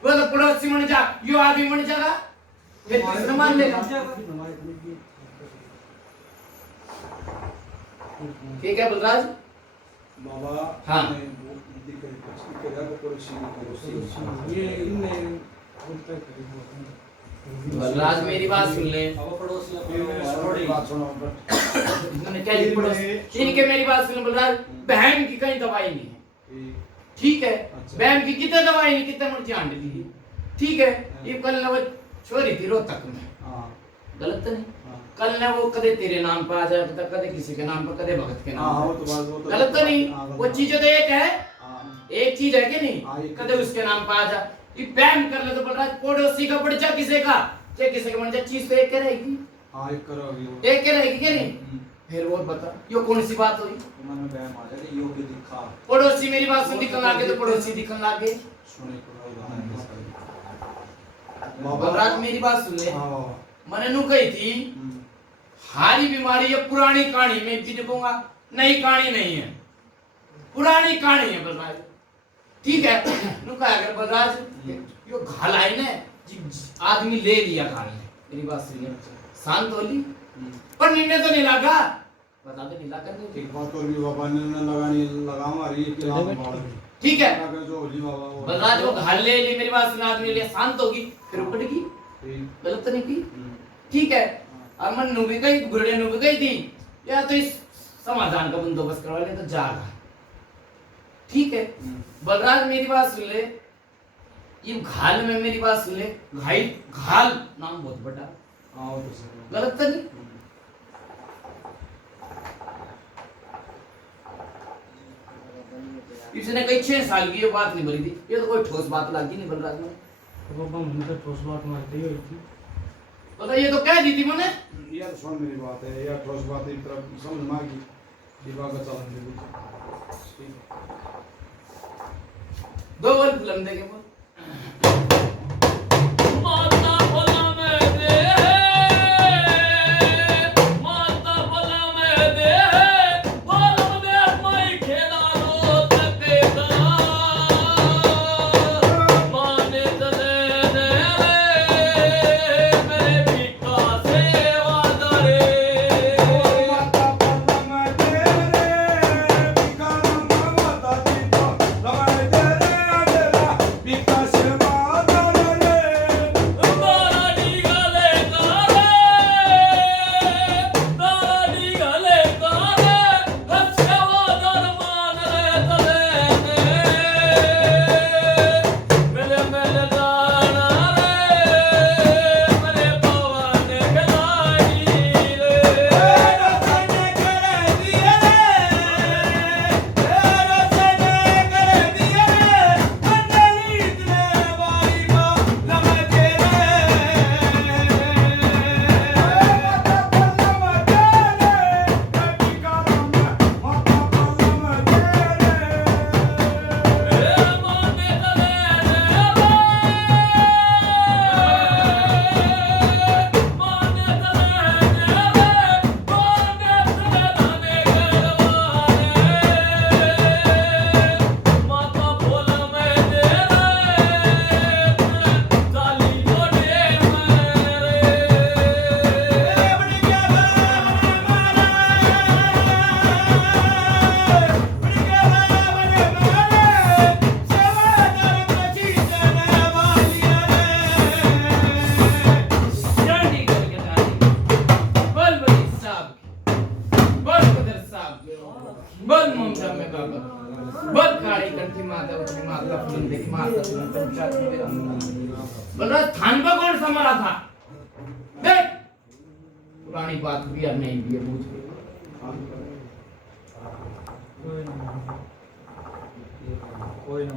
वो तो पड़ोसी मन जा यो आदमी मन जागा फिर किसने मान लेगा। ठीक है बलराज बाबा हाँ। ये इनने बलराज मेरी बात सुन ले अब पड़ोसी बात सुनो मैंने क्या लिखा पड़ोसी इनके मेरी बात सुन बलराज बहन की कहीं दवाई नहीं है। ठीक है बहन की कितने दवाई नहीं कितने मर्जी आंटी दी ठीक है ये कल ना वो छोरी थी रोहतक में गलत तो नहीं कल ना वो कदे तेरे नाम पे आ जाए कदे किसी के नाम पे कदे भगत के नाम पे गलत तो नहीं वो चीजें तो एक है एक चीज है कि नहीं कदे उसके नाम पे आ जा ये बैन कर ले तो बलराज पड़ोसी का बढ़ जा किसी का क्या किसी का बढ़ जा चीज तो एक के रहेगी हां एक करोगे एक के रहेगी कि नहीं। फिर वो बता यो कौन सी बात हुई मन में बहम आ जाए यो के दिखा पड़ोसी मेरी बात सुन दिखन लागे तो पड़ोसी दिखन लागे सुने को बलराज मेरी बात सुन ले मैंने नु कही थी हारी बीमारी है पुरानी कहानी में भी देखूंगा नई कहानी नहीं है पुरानी कहानी है बलराज ठीक है नु कहा अगर बलराज यो घाल आई ना आदमी ले लिया घाल ने मेरी बात सुनिए शांत हो ली पर निर्णय तो नहीं लगा बता दे नहीं लगा नहीं एक बात और भी बाबा ने लगानी लगाऊं आ रही है कि आप ठीक है जो होली बाबा वो बलराज वो घाल ले ली मेरी बात सुन आदमी ले शांत होगी फिर उपटगी गलत तो नहीं की ठीक है अमन नु भी गई गुरड़े नु भी गई थी या तो इस समाधान का बंदोबस्त करवा ले तो जागा ठीक है बलराज मेरी बात सुन ले ये घाल में मेरी बात सुन ले घाई घाल नाम बहुत बड़ा आओ तो सर गलत तो नहीं इसने कई 6 साल की ये बात नहीं बोली थी ये तो कोई ठोस बात लगी नहीं बलराज में तो बाबा मुझे तो ठोस बात मारती हुई थी पता ये तो कह दी थी मैंने यार सुन मेरी बात है यार ठोस बात एक तरफ समझ में आ गई दिमाग का चलन दे दो बार फिल्म देखे बोल माता भोला में दे माता भोला में दे बोल दे मैं खेला रो तके दा माने दले ने मेरे भिका सेवा दरे माता पल्लम तेरे बिका माता जी तो लवण तेरे अडला बिका सेवा दरे दाराडी गले कारे हस्यवा दरमान रे तले मेरे मेरे दाना रे मेरे पवन खलाई रे रसने करे दिए रसने करे दिए मंडली इतने वाली को लवण तेरे माता पल्लम तेरे बिका माता पल्लम तेरे माने तले माने माता भोला में दे काली गोडे जर्नी करके जानी बल बली साहब बल कदर साहब बल ममता में बाबा बल काली कंठी माता उठी माता फिल्म देखी माता फिल्म पंचायत में बलराज थान पर कौन संभाला था देख पुरानी बात भी अब नहीं भी है पूछ के कोई ना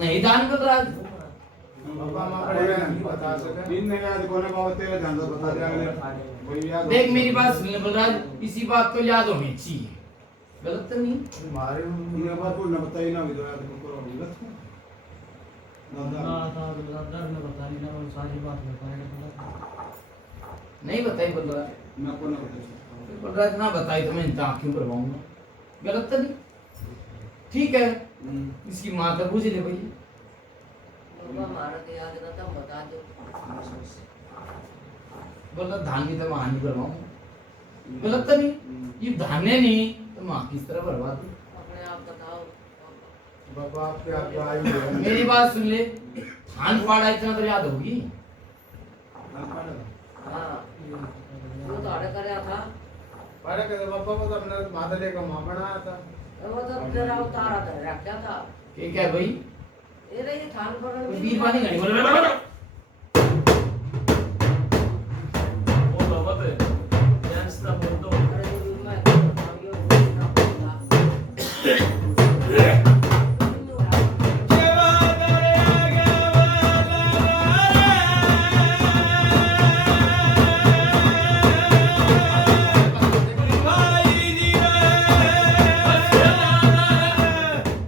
नहीं दान बलराज बाबा मां पड़े बता सके दिन ने याद कोने बाबा तेरे ध्यान से बता दिया अगले वही याद देख मेरी बात सुन ले बलराज इसी बात को याद होनी चाहिए गलत तो नहीं मारे ये बात को न बताई ना विदो याद करो गलत ना था डर ने बता दी ना वो सारी बात बताएगा नहीं बताई बलराज मैं को न बताई बलराज ना बताई तो मैं आंखों पर लगाऊंगा गलत तो नहीं ठीक है इसकी माँ तो पूछ ले भाई बाबा मारा के याद ना तब बता दो बोला धान की तो मैं हानि करवाऊं गलत तो नहीं ये धान्य नहीं तो माँ किस तरह बर्बाद हो? अपने आप बताओ बाबा आपके आप आई है मेरी बात सुन ले धान फाड़ा इतना तो याद होगी हाँ वो तो आड़े कराया था पारे के बाबा को तो अपने मादले का मां बनाया था वो तो तेरा उतारा था रखा था ठीक है भाई ये रही थान पर बीर पानी घड़ी बोल बोलो बाबे डांस दा बोल दो अरे ये मैं ना पता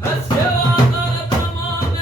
हस्यवा दरमान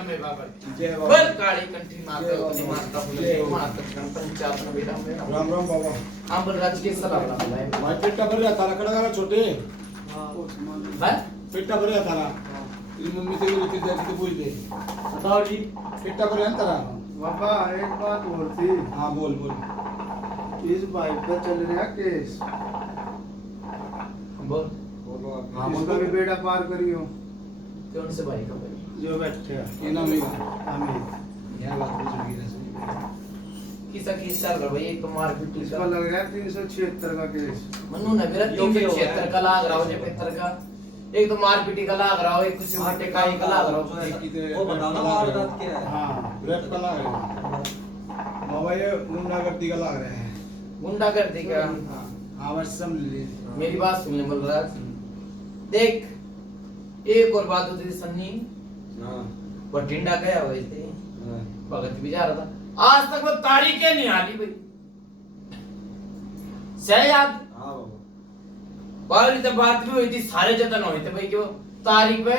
जब मैं बाबा जय बाबा। बोल काली कंठी माता जय अपनी बाबा। माता जय बोले बाबा। माता कण पंचायत में बेटा मेरा राम राम बाबा हम बोल राज के सलाम है भाई पेटा भर रहा था लकड़ा का छोटे है पेटा भर रहा था तेरी मम्मी से भी तेरी दादी से पूछ ले बताओ जी पेटा भर रहा था बाबा एक बात और थी, हाँ बोल बोल इस बाइक पे चल रहा केस, बोल बोलो आप हाँ, इसका भी बेड़ा पार करियो, कौन से भाई का भाई जो बैठे हैं, ये ना मेरा अमीर। यहाँ बात पूछ रही है किसा किस चल रहा भाई एक तो मारपीट इसका का लग रहा है 376 का केस। मनु ने मेरा 376 का लाग रहा हो जे 75 का एक तो मारपीटी का लाग रहा हो एक कुछ मोटे का ही का लाग रहा हो वो बताओ ना वारदात क्या है हाँ, रैप का लग रहा है बाबा ये गुंडागर्दी का लग रहा है गुंडा कर दी क्या हाँ बस समझ लीजिए मेरी बात सुन ले बलराज देख एक और बात होती थी सन्नी हाँ बठिंडा गया हुए थे हाँ भगत भी जा रहा था आज तक वो तारीखें नहीं आली भाई सह याद हाँ बाबा बाहर तो बात भी हुई थी सारे जतन हुए थे भाई क्यों तारीख पे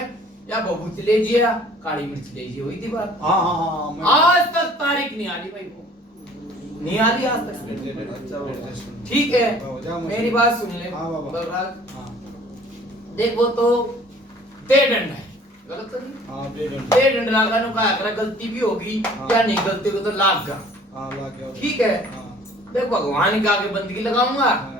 या बबूत ले जिया काली मिर्च ले जी हुई थी बात हाँ हाँ हाँ मैं- आज तक तारीख नहीं आली भाई वो नहीं आली आज तक अच्छा बाबा ठीक बाबा, जाओ है मुझे- मेरी बात सुन ले हाँ बाबा। बलराज हाँ देखो तो दे दंड है गलत तो नहीं हाँ दे दो दे दंड लगा नु का अगर गलती भी होगी हाँ। या नहीं गलती को तो लाग गा हाँ ला गया ठीक है हाँ देख भगवान के आगे बंदगी लगाऊंगा हाँ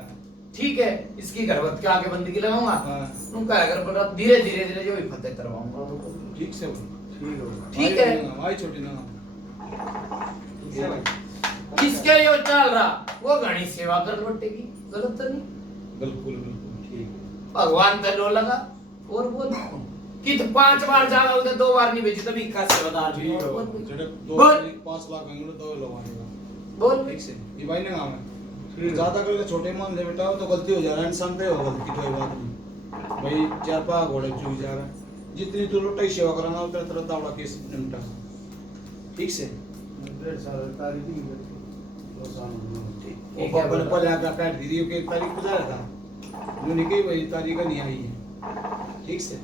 ठीक है इसकी घरवत के आगे बंदगी लगाऊंगा हाँ उनका अगर बड़ा धीरे धीरे धीरे जो भी फतेह करवाऊंगा तो ठीक से बोलो ठीक है बाबा। ठीक है भाई छोटी ना ठीक है भाई किसके यो चल रहा वो घनी सेवा कर लोटे की गलत तो नहीं बिल्कुल बिल्कुल ठीक है भगवान ते लो लगा और बोल कि तो 5 बार जागा उधर 2 बार नहीं भेजी तभी का सेवादार भी ठीक है बोल बाबा। जेडे दो बोल 5 लाख अंगूर दो लगवाएगा बोल ठीक से ये भाई ने काम है ज्यादा करके छोटे मान ले बेटा तो गलती हो जा रहा है इंसान पे हो गलती कोई बात नहीं भाई 4 घोड़े चूक जा रहा है जितनी तू लुटाई सेवा कराना उतना तेरा तावड़ा केस निपटा ठीक से 1.5 साल तारीख ही नहीं 2 साल हो गए। ठीक वो है पहले बोल। पहले आकर काट दी थी कि एक तारीख गुजारा था उन्होंने कही भाई तारीख नहीं आई है ठीक से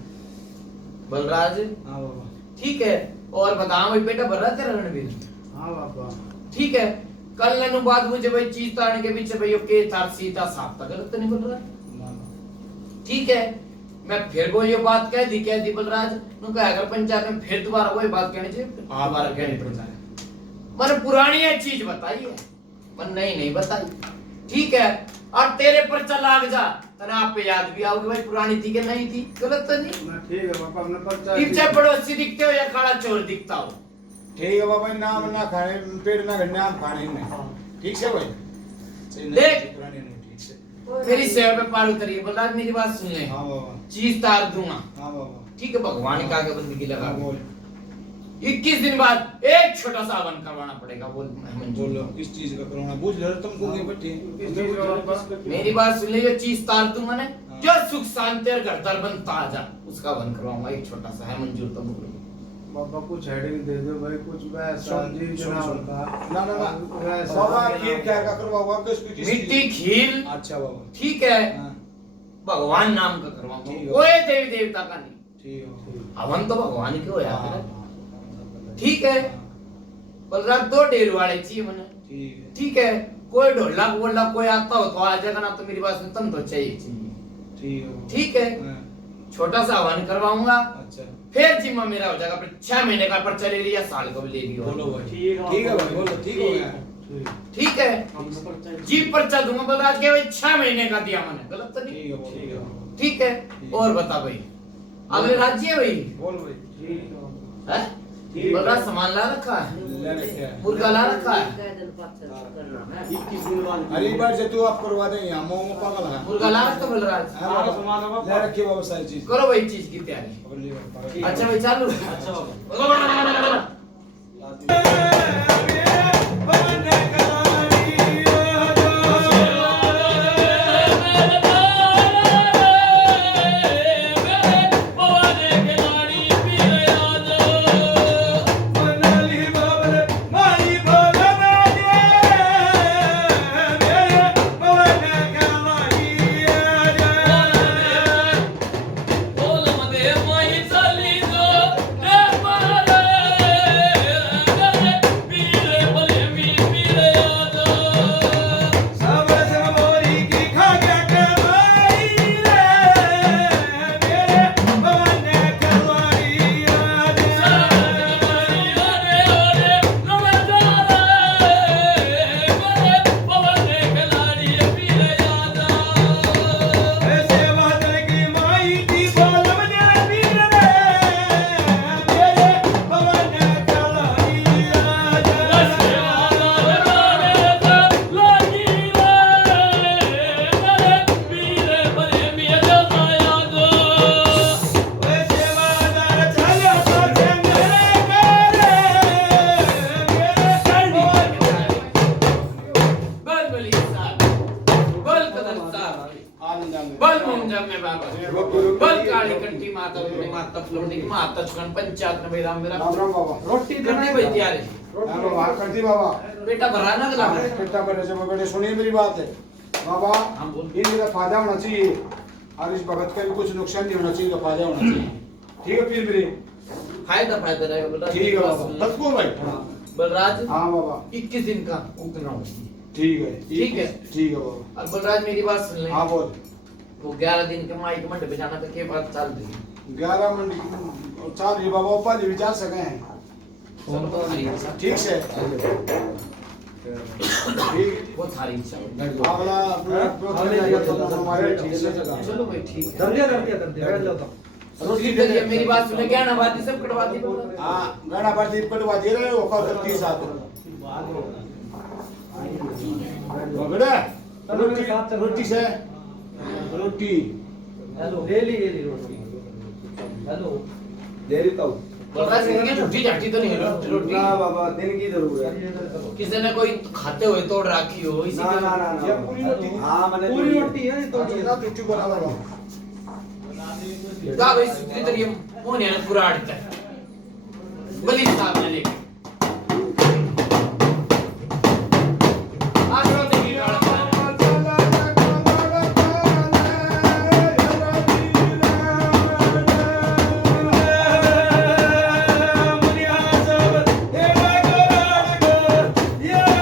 बलराज हाँ बाबा ठीक है और बता भाई बेटा भर रहा तेरा रणबीर हाँ बाबा, ठीक है कल ननु बात मुझे भाई चीज ताने के पीछे भाई के तार सीता साफ था गलत तो नहीं बोल रहा ना ना ठीक है मैं फिर वो ये बात कह दी बलराज नु कहा अगर पंचायत में फिर दोबारा वही बात कहनी चाहिए दोबारा कहनी पड़ जाए मैंने पुरानी ये चीज बताई है पर नहीं बताई ठीक है और तेरे पर चला जा तने आप पे याद भी आओगे भाई पुरानी थी कि नहीं थी गलत तो नहीं ना ठीक है बाबा, अपने पर्चा पीछे पड़ोसी दिखते हो या काला चोर दिखता हो ठीक है बाबा नाम ना खाने पेड़ ना घड़ने आप खाने ही नहीं ठीक से भाई सही नहीं, देख। पुरानी नहीं ठीक से मेरी सेवा पे पार उतरिए बलराज मेरी बात सुन ले हाँ बाबा चीज तार दूंगा हाँ बाबा ठीक है भगवान के आगे बंदगी लगा हाँ बोल 21 दिन बाद एक छोटा सा हवन करवाना पड़ेगा बोल मंजूर बोलो इस चीज का करवाना बुझ ले तुम कहोगे बैठे इस चीज का बाबा, मेरी बात सुन ले जो चीज तार दूंगा ना हाँ। जो सुख शांति और घर दर बनता आ जा उसका हवन करवाऊंगा एक छोटा सा है मंजूर तो बोलो बाबा कुछ हेडिंग दे दो भाई, कुछ वैसा सुन, जी सुन, जना सुन। होता ना ना ना वैसा बाबा जना खीर क्या होता। का करवाओगे किस किस मिट्टी खीर अच्छा बाबा ठीक है हाँ भगवान नाम का करवाऊंगा ठीक है। कोई देवी देवता का नहीं ठीक है हवन तो भगवान के हो हाँ, यार हाँ, ठीक है हाँ, बलराज 2 ढेर वाले चाहिए मैंने ठीक है ठीक है कोई ढोला बोला कोई आता हो तो आ जाएगा ना तो मेरी बात सुन तुम तो चाहिए ठीक है बाबा। ठीक है हाँ, छोटा सा हवन करवाऊंगा अच्छा फिर जिम्मा मेरा हो जाएगा फिर 6 महीने का पर्चा ले लिया साल का भी ले लिया बोलो भाई ठीक है ठीक है भाई बोलो ठीक हो गया ठीक है हम तो पर्चा जी पर्चा दूंगा बलराज के भाई 6 महीने का दिया मैंने गलत तो नहीं ठीक है बाबा। ठीक है और बता भाई अगले राज्य है भाई बोल भाई ठीक है बाबा। है बलराज सामान ला रखा है ले रखे हैं मुर्गा ला रखा है कह दिन पाछा करना है 21 दिन बाद अरे बार से तू आप करवा दे यहाँ मोह में पागल है मुर्गा ला रखा बलराज हाँ, बाबा। ले रखी बाबा सारी चीज करो भाई चीज की तैयारी अब ले बाबा। अच्छा भाई चालू अच्छा बाबा। बोल मदे माई चाली जो रे मार फिल्म की माता चुकन पंचायत में मेरा मेरा राम राम बाबा रोटी करनी भाई तैयार है हाँ बाबा करती बाबा बेटा भरा ना गला में कितना करे से बेटे सुनिए मेरी बात है बाबा हाँ, बोल। ये मेरा फायदा होना चाहिए और इस भगत का भी कुछ नुकसान नहीं होना चाहिए, तो फायदा होना चाहिए। ठीक है फिर मेरे फायदा फायदा रहेगा बलराज ठीक है बाबा तत्को भाई बलराज हाँ बाबा 21 दिन का उतना हो ठीक है ठीक है। ठीक है बाबा। और बलराज मेरी बात सुन ले हाँ बोल। वो 11 दिन के माई के मंडे पे जाना था के बात चल रही 11 मिनट चाल रही बाबा ऊपर विचार सके हैं चलो तो थारी इच्छा ठीक से ठीक वो थारी इच्छा अगला हमारे ठीक से चलो भाई ठीक है दर्दिया बैठ जाओ तो रोटी दे दिया मेरी बात सुन क्या ना बात सब कटवा दी हाँ गाना पर दीप कटवा दे रहे हो का करती साथ बेटा रोटी रोटी से रोटी हेलो ले ली रोटी हेलो दे रही तो बलराज इनकी झूठी झाटी तो नहीं है रोटी ना बाबा दिन की जरूरत है। किसी ने कोई खाते हुए तोड़ रखी हो इसी ना ना ना ये पूरी रोटी हाँ मैंने पूरी रोटी है तो ना रोटी बना बाबा का भाई सुधरी तरी मोने ने पूरा अड़ता है बलि साहब ने लेके आज रात की गाड़ा Yeah.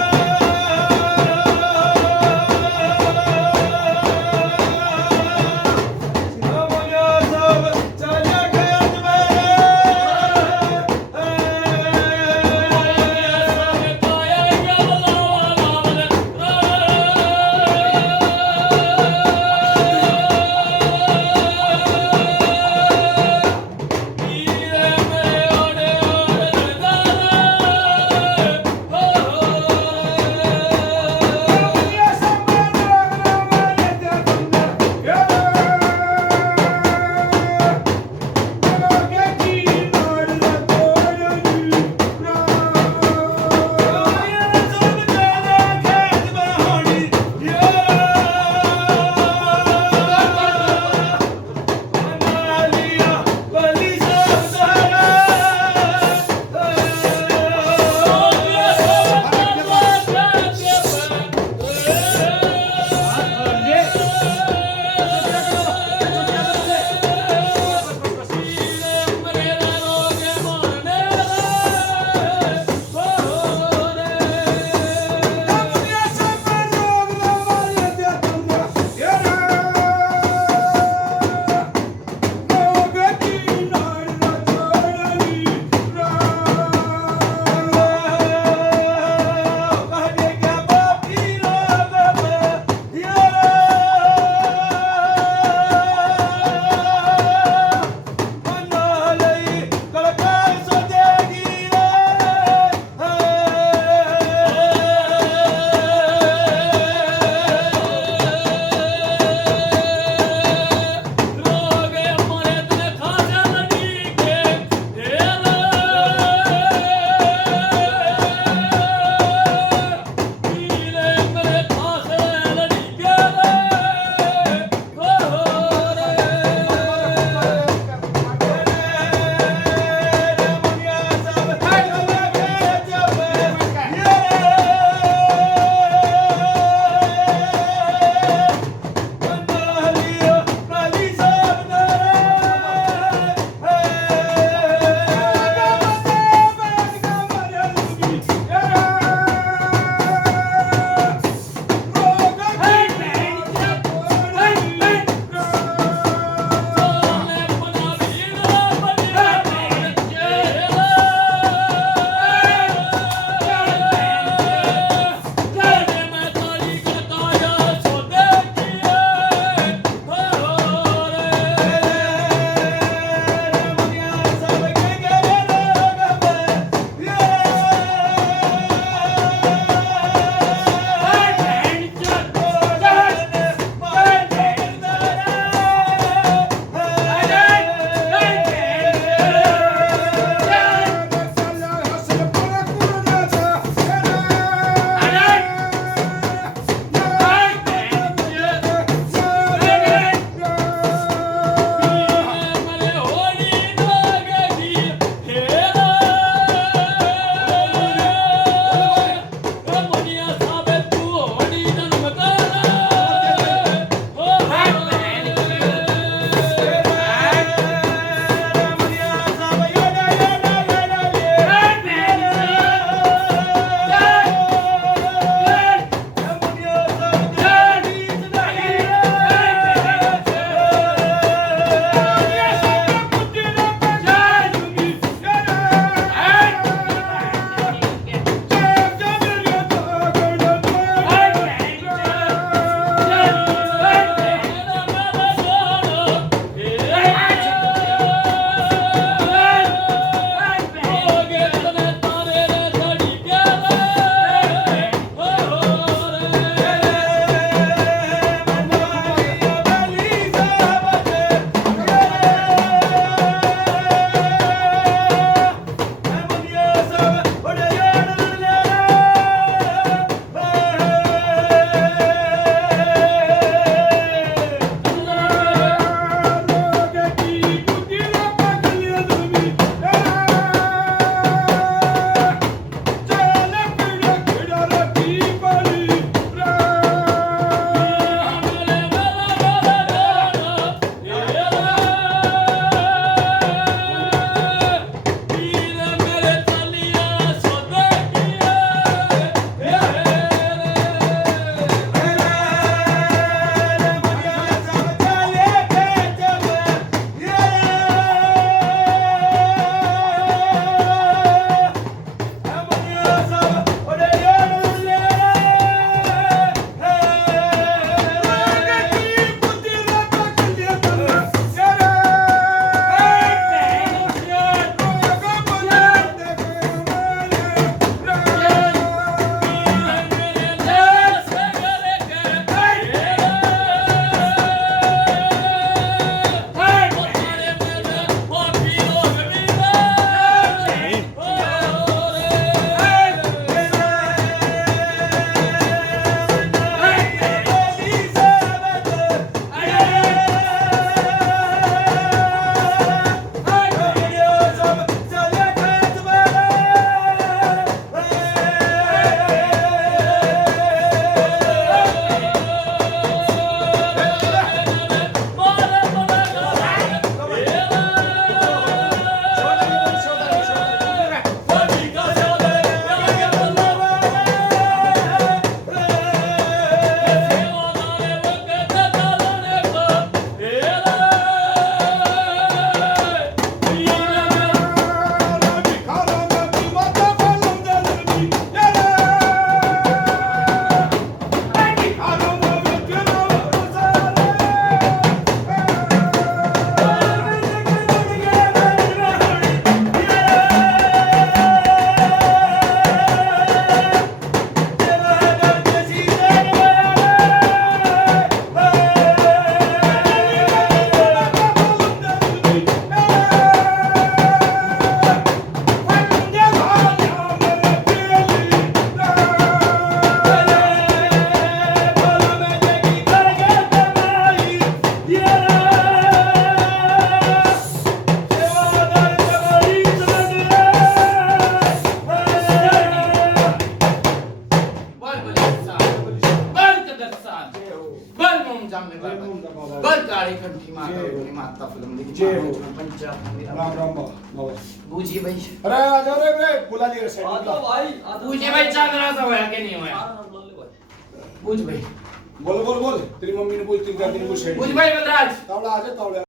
जय हो पंचायत राम राम बाबा बूझी भाई अरे आ जाओ रे बुला लिया साइड आता में भाई बूझी भाई चांदना सा होया कि नहीं होया बूझ भाई बोल तेरी मम्मी ने पूछ तीन चार दिन को साइड बूझ भाई बलराज तावड़ा आ जा तावड़ा